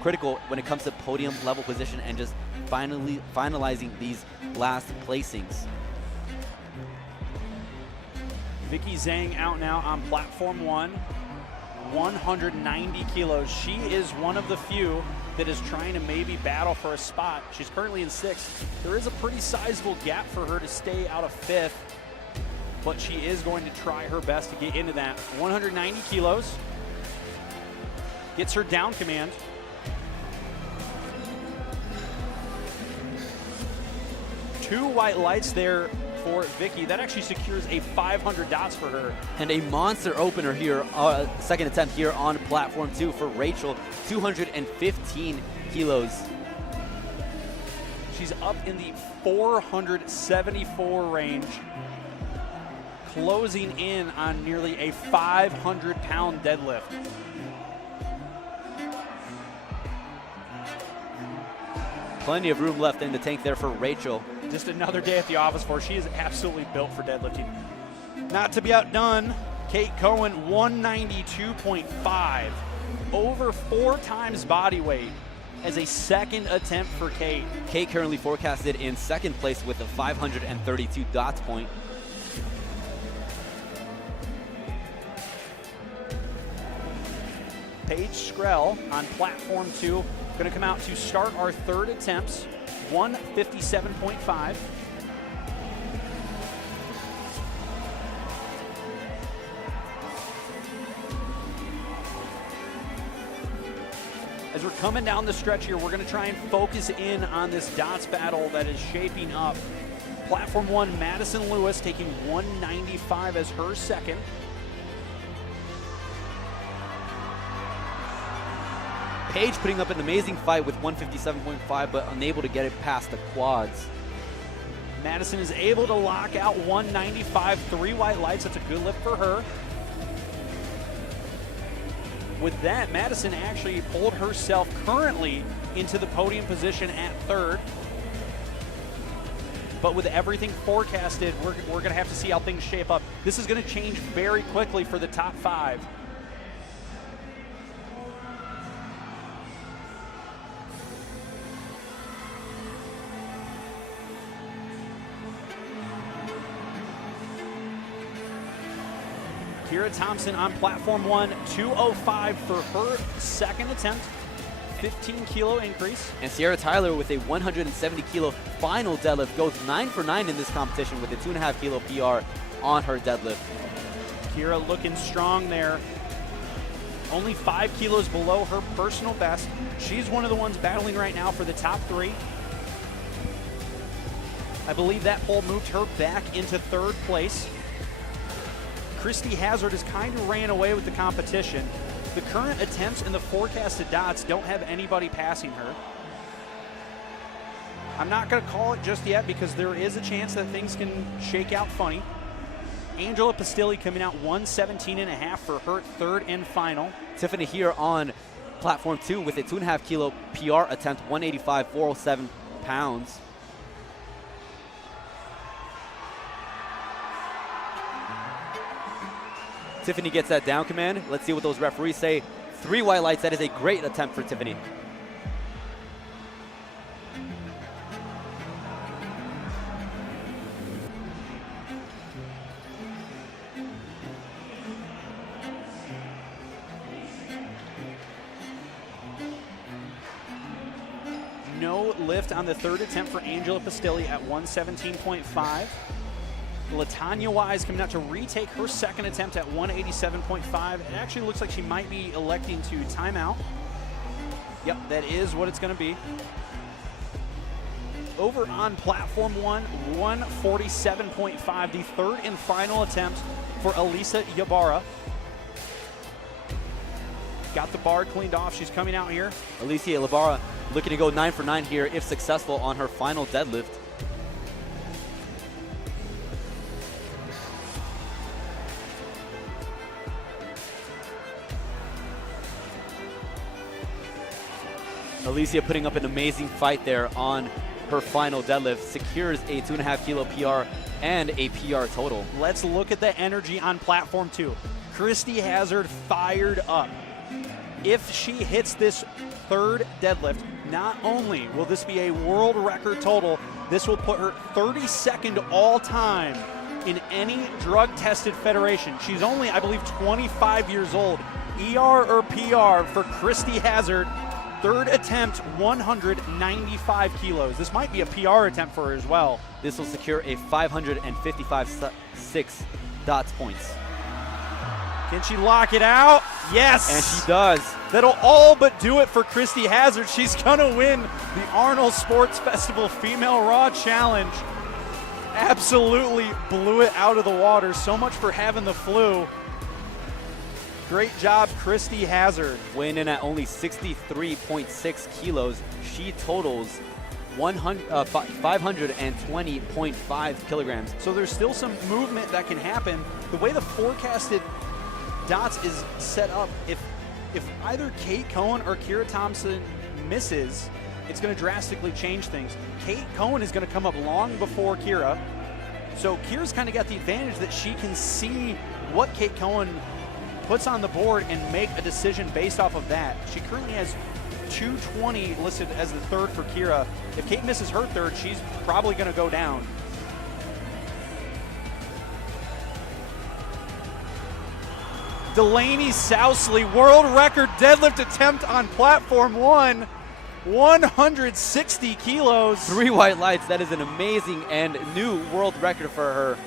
critical when it comes to podium level position and just finalizing these last placings. Vicky Zhang out now on platform 1, 190 kilos. She is one of the few that is trying to maybe battle for a spot. She's currently in 6th. There is a pretty sizable gap for her to stay out of 5th, but she is going to try her best to get into that. 190 kilos. Gets her down command. Two white lights there for Vicky. That actually secures a 500 dots for her. And a monster opener here, second attempt here on platform 2 for Rachel, 215 kilos. She's up in the 474 range, closing in on nearly a 500-pound deadlift. Plenty of room left in the tank there for Rachel. Just another day at the office for her. She is absolutely built for deadlifting. Not to be outdone, Kate Cohen, 192.5. Over 4 times body weight as a second attempt for Kate. Kate currently forecasted in second place with a 532 dots point. Paige Skrell on platform 2. Going to come out to start our third attempts. 157.5. As we're coming down the stretch here, we're going to try and focus in on this dots battle that is shaping up. Platform 1, Madison Lewis taking 195 as her second. Paige putting up an amazing fight with 157.5, but unable to get it past the quads. Madison is able to lock out 195, 3 white lights. That's a good lift for her. With that, Madison actually pulled herself currently into the podium position at 3rd. But with everything forecasted, we're going to have to see how things shape up. This is going to change very quickly for the top 5. Kira Thompson on platform 1, 205 for her second attempt, 15 kilo increase. And Sierra Tyler with a 170 kilo final deadlift goes 9 for 9 in this competition with a 2.5 kilo PR on her deadlift. Kira looking strong there. Only 5 kilos below her personal best. She's one of the ones battling right now for the top 3. I believe that poll moved her back into 3rd place. Christy Hazard has kind of ran away with the competition. The current attempts and the forecasted dots don't have anybody passing her. I'm not going to call it just yet because there is a chance that things can shake out funny. Angela Pastilli coming out 117.5 for her 3rd and final. Tiffany here on platform 2 with a 2.5 kilo PR attempt, 185, 407 pounds. Tiffany gets that down command. Let's see what those referees say 3 white lights. That is a great attempt for Tiffany. No lift on the third attempt for Angela Pastilli at 117.5. LaTanya Wise coming out to retake her second attempt at 187.5. It actually looks like she might be electing to timeout. Yep, that is what it's going to be. Over on platform 1, 147.5, the third and final attempt for Elisa Ybarra. Got the bar cleaned off. She's coming out here. Alicia Ybarra looking to go 9 for 9 here if successful on her final deadlift. Alicia putting up an amazing fight there on her final deadlift, secures a 2.5 kilo PR and a PR total. Let's look at the energy on platform 2. Christy Hazard fired up. If she hits this third deadlift, not only will this be a world record total, this will put her 32nd all time in any drug-tested federation. She's only, I believe, 25 years old. ER or PR for Christy Hazard. Third attempt, 195 kilos. This might be a PR attempt for her as well. This will secure a 555.6 dots points. Can she lock it out? Yes! And she does. That'll all but do it for Christy Hazard. She's gonna win the Arnold Sports Festival Female Raw Challenge. Absolutely blew it out of the water. So much for having the flu. Great job, Christy Hazard. Weighing in at only 63.6 kilos, she totals 520.5 kilograms. So there's still some movement that can happen. The way the forecasted dots is set up, if either Kate Cohen or Kira Thompson misses, it's going to drastically change things. Kate Cohen is going to come up long before Kira. So Kira's kind of got the advantage that she can see what Kate Cohen puts on the board and make a decision based off of that. She currently has 220 listed as the third for Kira. If Kate misses her third, she's probably going to go down. Delaney Sousley, world record deadlift attempt on platform 1, 160 kilos. 3 white lights, that is an amazing and new world record for her.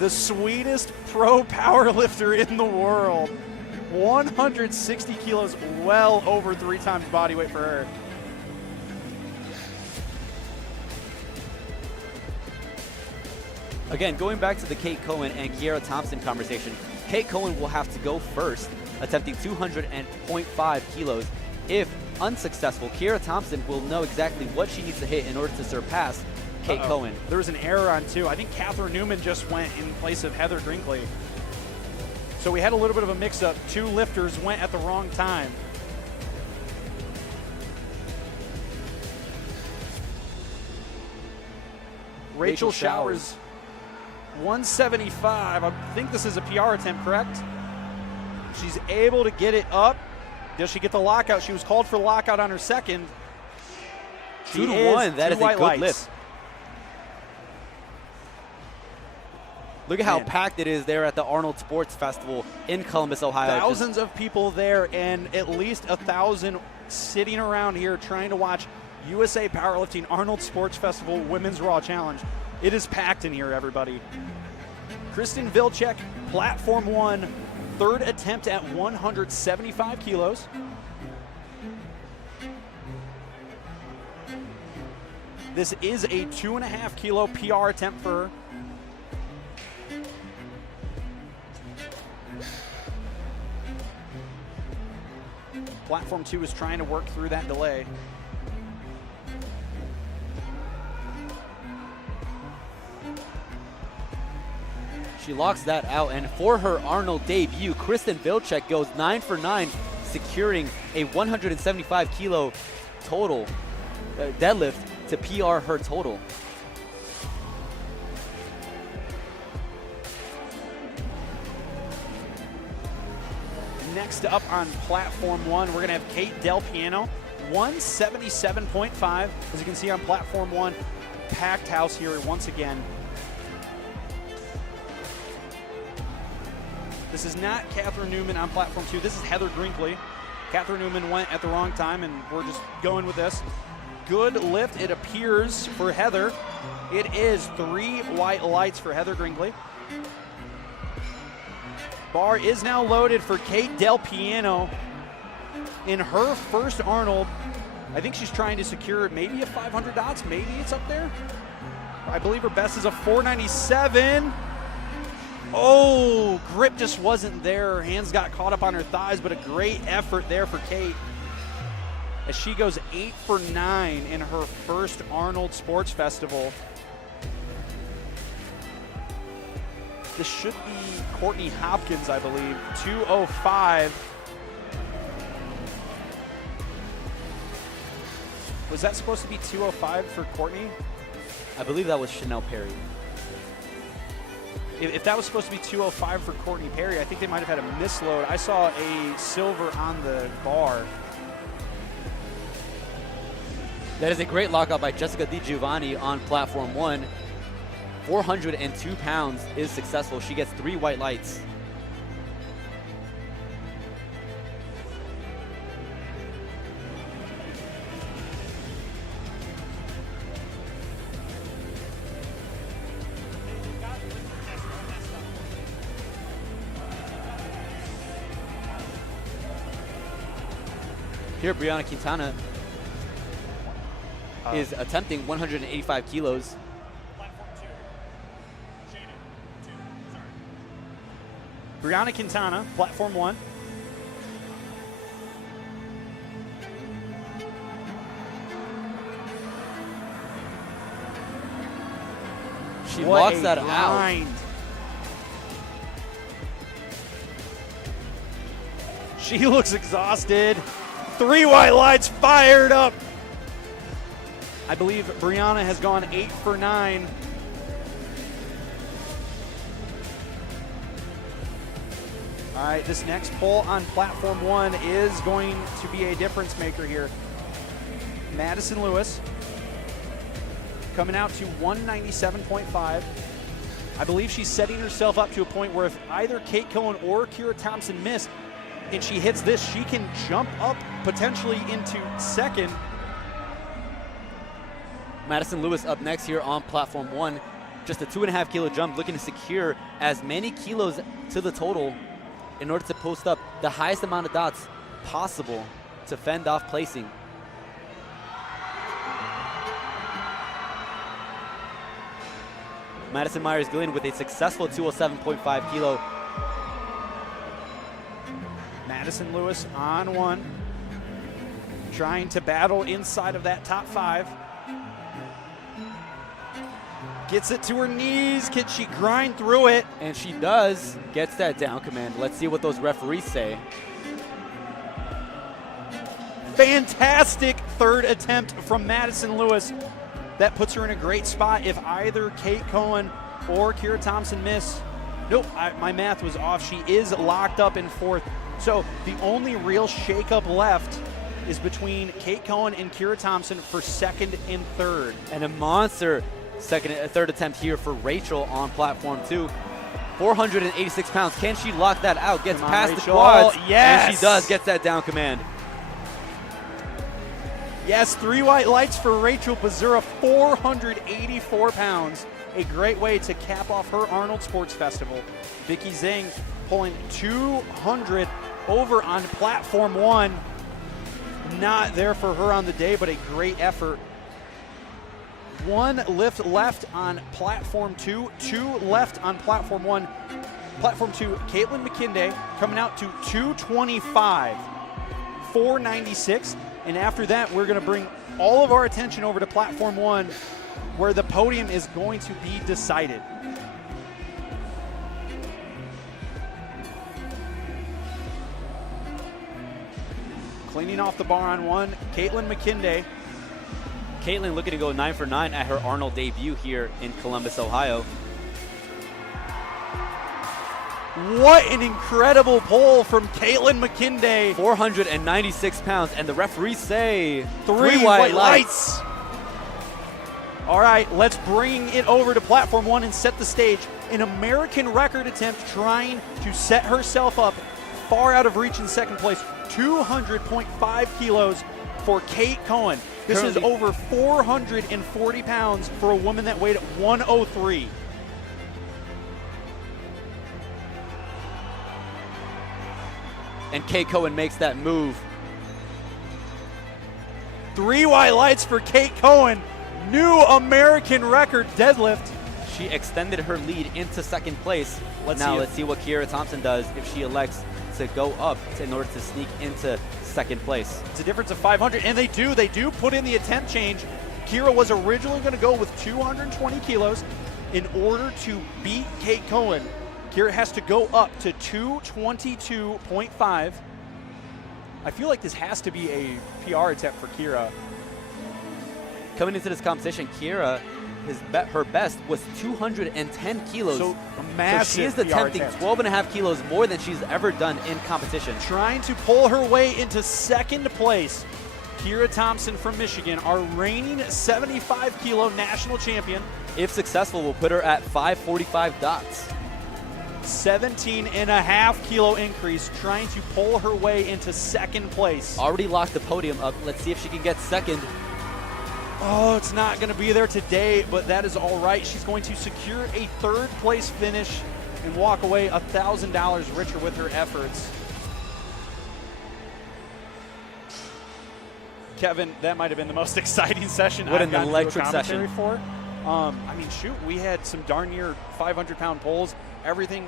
The sweetest pro powerlifter in the world. 160 kilos, well over 3 times body weight for her. Again, going back to the Kate Cohen and Kiera Thompson conversation, Kate Cohen will have to go first, attempting 200.5 kilos. If unsuccessful, Kiera Thompson will know exactly what she needs to hit in order to surpass Kate Cohen. There was an error on 2. I think Catherine Newman just went in place of Heather Grinkley. So we had a little bit of a mix-up. 2 lifters went at the wrong time. Rachel Showers, 175. I think this is a PR attempt, correct? She's able to get it up. Does she get the lockout? She was called for lockout on her second. 2 to 1. That is a good lift. Look at how packed it is there at the Arnold Sports Festival in Columbus, Ohio. Thousands of people there, and at least 1,000 sitting around here trying to watch USA Powerlifting Arnold Sports Festival Women's Raw Challenge. It is packed in here, everybody. Kristen Vilcek, platform 1, third attempt at 175 kilos. This is a 2.5 kilo PR attempt for her. Platform 2 is trying to work through that delay. She locks that out, and for her Arnold debut, Kristen Vilcek goes 9 for 9, securing a 175 kilo total deadlift to PR her total. Next up on platform 1, we're going to have Kate Del Piano, 177.5. As you can see on platform 1, packed house here once again. This is not Catherine Newman on platform 2. This is Heather Grinkley. Catherine Newman went at the wrong time, and we're just going with this. Good lift, it appears, for Heather. It is 3 white lights for Heather Grinkley. Bar is now loaded for Kate Del Piano. In her first Arnold, I think she's trying to secure maybe a 500 dots. Maybe it's up there. I believe her best is a 497. Oh, grip just wasn't there. Her hands got caught up on her thighs, but a great effort there for Kate, as she goes 8 for 9 in her first Arnold Sports Festival. This should be Courtney Hopkins, I believe. 205. Was that supposed to be 205 for Courtney? I believe that was Chanel Perry. If that was supposed to be 205 for Courtney Perry, I think they might have had a misload. I saw a silver on the bar. That is a great lockout by Jessica Di Giovanni on platform 1. 402 pounds is successful. She gets 3 white lights. Here, Brianna Quintana is attempting 185 kilos. Brianna Quintana, platform 1. She locks that out. She looks exhausted. 3 white lights fired up. I believe Brianna has gone 8 for 9. All right, this next pull on platform 1 is going to be a difference maker here. Madison Lewis coming out to 197.5. I believe she's setting herself up to a point where if either Kate Cohen or Kira Thompson miss and she hits this, she can jump up potentially into second. Madison Lewis up next here on platform 1. Just a 2.5 kilo jump, looking to secure as many kilos to the total in order to post up the highest amount of dots possible to fend off placing. Madison Myers-Glynn with a successful 207.5 kilo. Madison Lewis on 1, trying to battle inside of that top 5. Gets it to her knees. Can she grind through it? And she does. Gets that down command. Let's see what those referees say. Fantastic third attempt from Madison Lewis. That puts her in a great spot if either Kate Cohen or Kira Thompson miss. Nope, my math was off. She is locked up in 4th. So the only real shakeup left is between Kate Cohen and Kira Thompson for 2nd and 3rd. And a monster third attempt here for Rachel on platform 2. 486 pounds. Can she lock that out? Gets past the quads. Yes. And she does. Gets that down command. Yes, 3 white lights for Rachel Pazura, 484 pounds. A great way to cap off her Arnold Sports Festival. Vicky Zhang pulling 200 over on platform 1. Not there for her on the day, but a great effort. 1 lift left on platform 2, 2 left on platform 1. Platform 2, Caitlin McKinday coming out to 225, 496. And after that, we're going to bring all of our attention over to platform 1, where the podium is going to be decided. Cleaning off the bar on 1, Caitlin McKinday. Caitlin looking to go 9 for 9 at her Arnold debut here in Columbus, Ohio. What an incredible pull from Caitlin McKinday. 496 pounds, and the referees say Three white lights. All right, let's bring it over to platform 1 and set the stage. An American record attempt trying to set herself up far out of reach in second place. 200.5 kilos for Kate Cohen. This is over 440 pounds for a woman that weighed 103. And Kate Cohen makes that move. 3 white lights for Kate Cohen. New American record deadlift. She extended her lead into second place. Let's see what Kiera Thompson does if she elects to go up in order to sneak into second place. It's a difference of 500, and they do put in the attempt change. Kiera was originally going to go with 220 kilos. In order to beat Kate Cohen, Kiera has to go up to 222.5. I feel like this has to be a PR attempt for Kiera. Coming into this competition, Kiera, her best was 210 kilos. So a massive so she is PR attempting attempt. 12.5 kilos more than she's ever done in competition. Trying to pull her way into second place, Kiera Thompson from Michigan, our reigning 75 kilo national champion. If successful, we'll put her at 545 dots. 17.5 kilo increase, trying to pull her way into second place. Already locked the podium up. Let's see if she can get second. Oh, it's not going to be there today, but that is all right. She's going to secure a third place finish and walk away $1,000 richer with her efforts. Kevin, that might have been the most exciting session What I've an electric commentary session for. I mean, shoot, we had some darn near 500-pound pulls. Everything,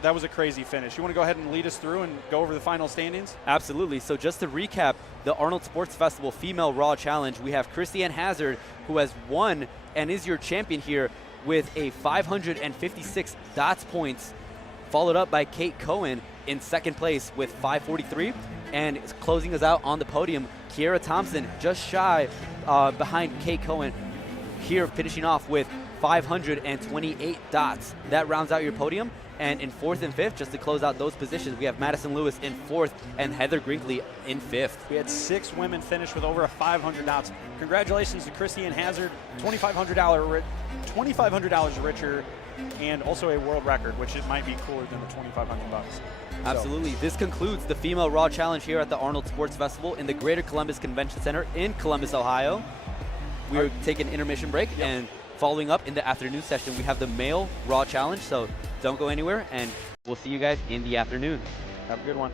that was a crazy finish. You want to go ahead and lead us through and go over the final standings? Absolutely. So just to recap, the Arnold Sports Festival Female Raw Challenge, we have Christiane Hazard, who has won and is your champion here with a 556 dots points, followed up by Kate Cohen in second place with 543, and closing us out on the podium, Kiera Thompson, just shy behind Kate Cohen, here finishing off with 528 dots. That rounds out your podium. And in fourth and fifth, just to close out those positions, we have Madison Lewis in fourth and Heather Grinkley in fifth. We had 6 women finish with over 500 dots. Congratulations to Christiane Hazard, $2,500 richer, and also a world record, which it might be cooler than the $2,500 bucks. Absolutely. This concludes the Female Raw Challenge here at the Arnold Sports Festival in the Greater Columbus Convention Center in Columbus, Ohio. We're taking an intermission break, and following up in the afternoon session, we have the Male Raw Challenge, so don't go anywhere, and we'll see you guys in the afternoon. Have a good one.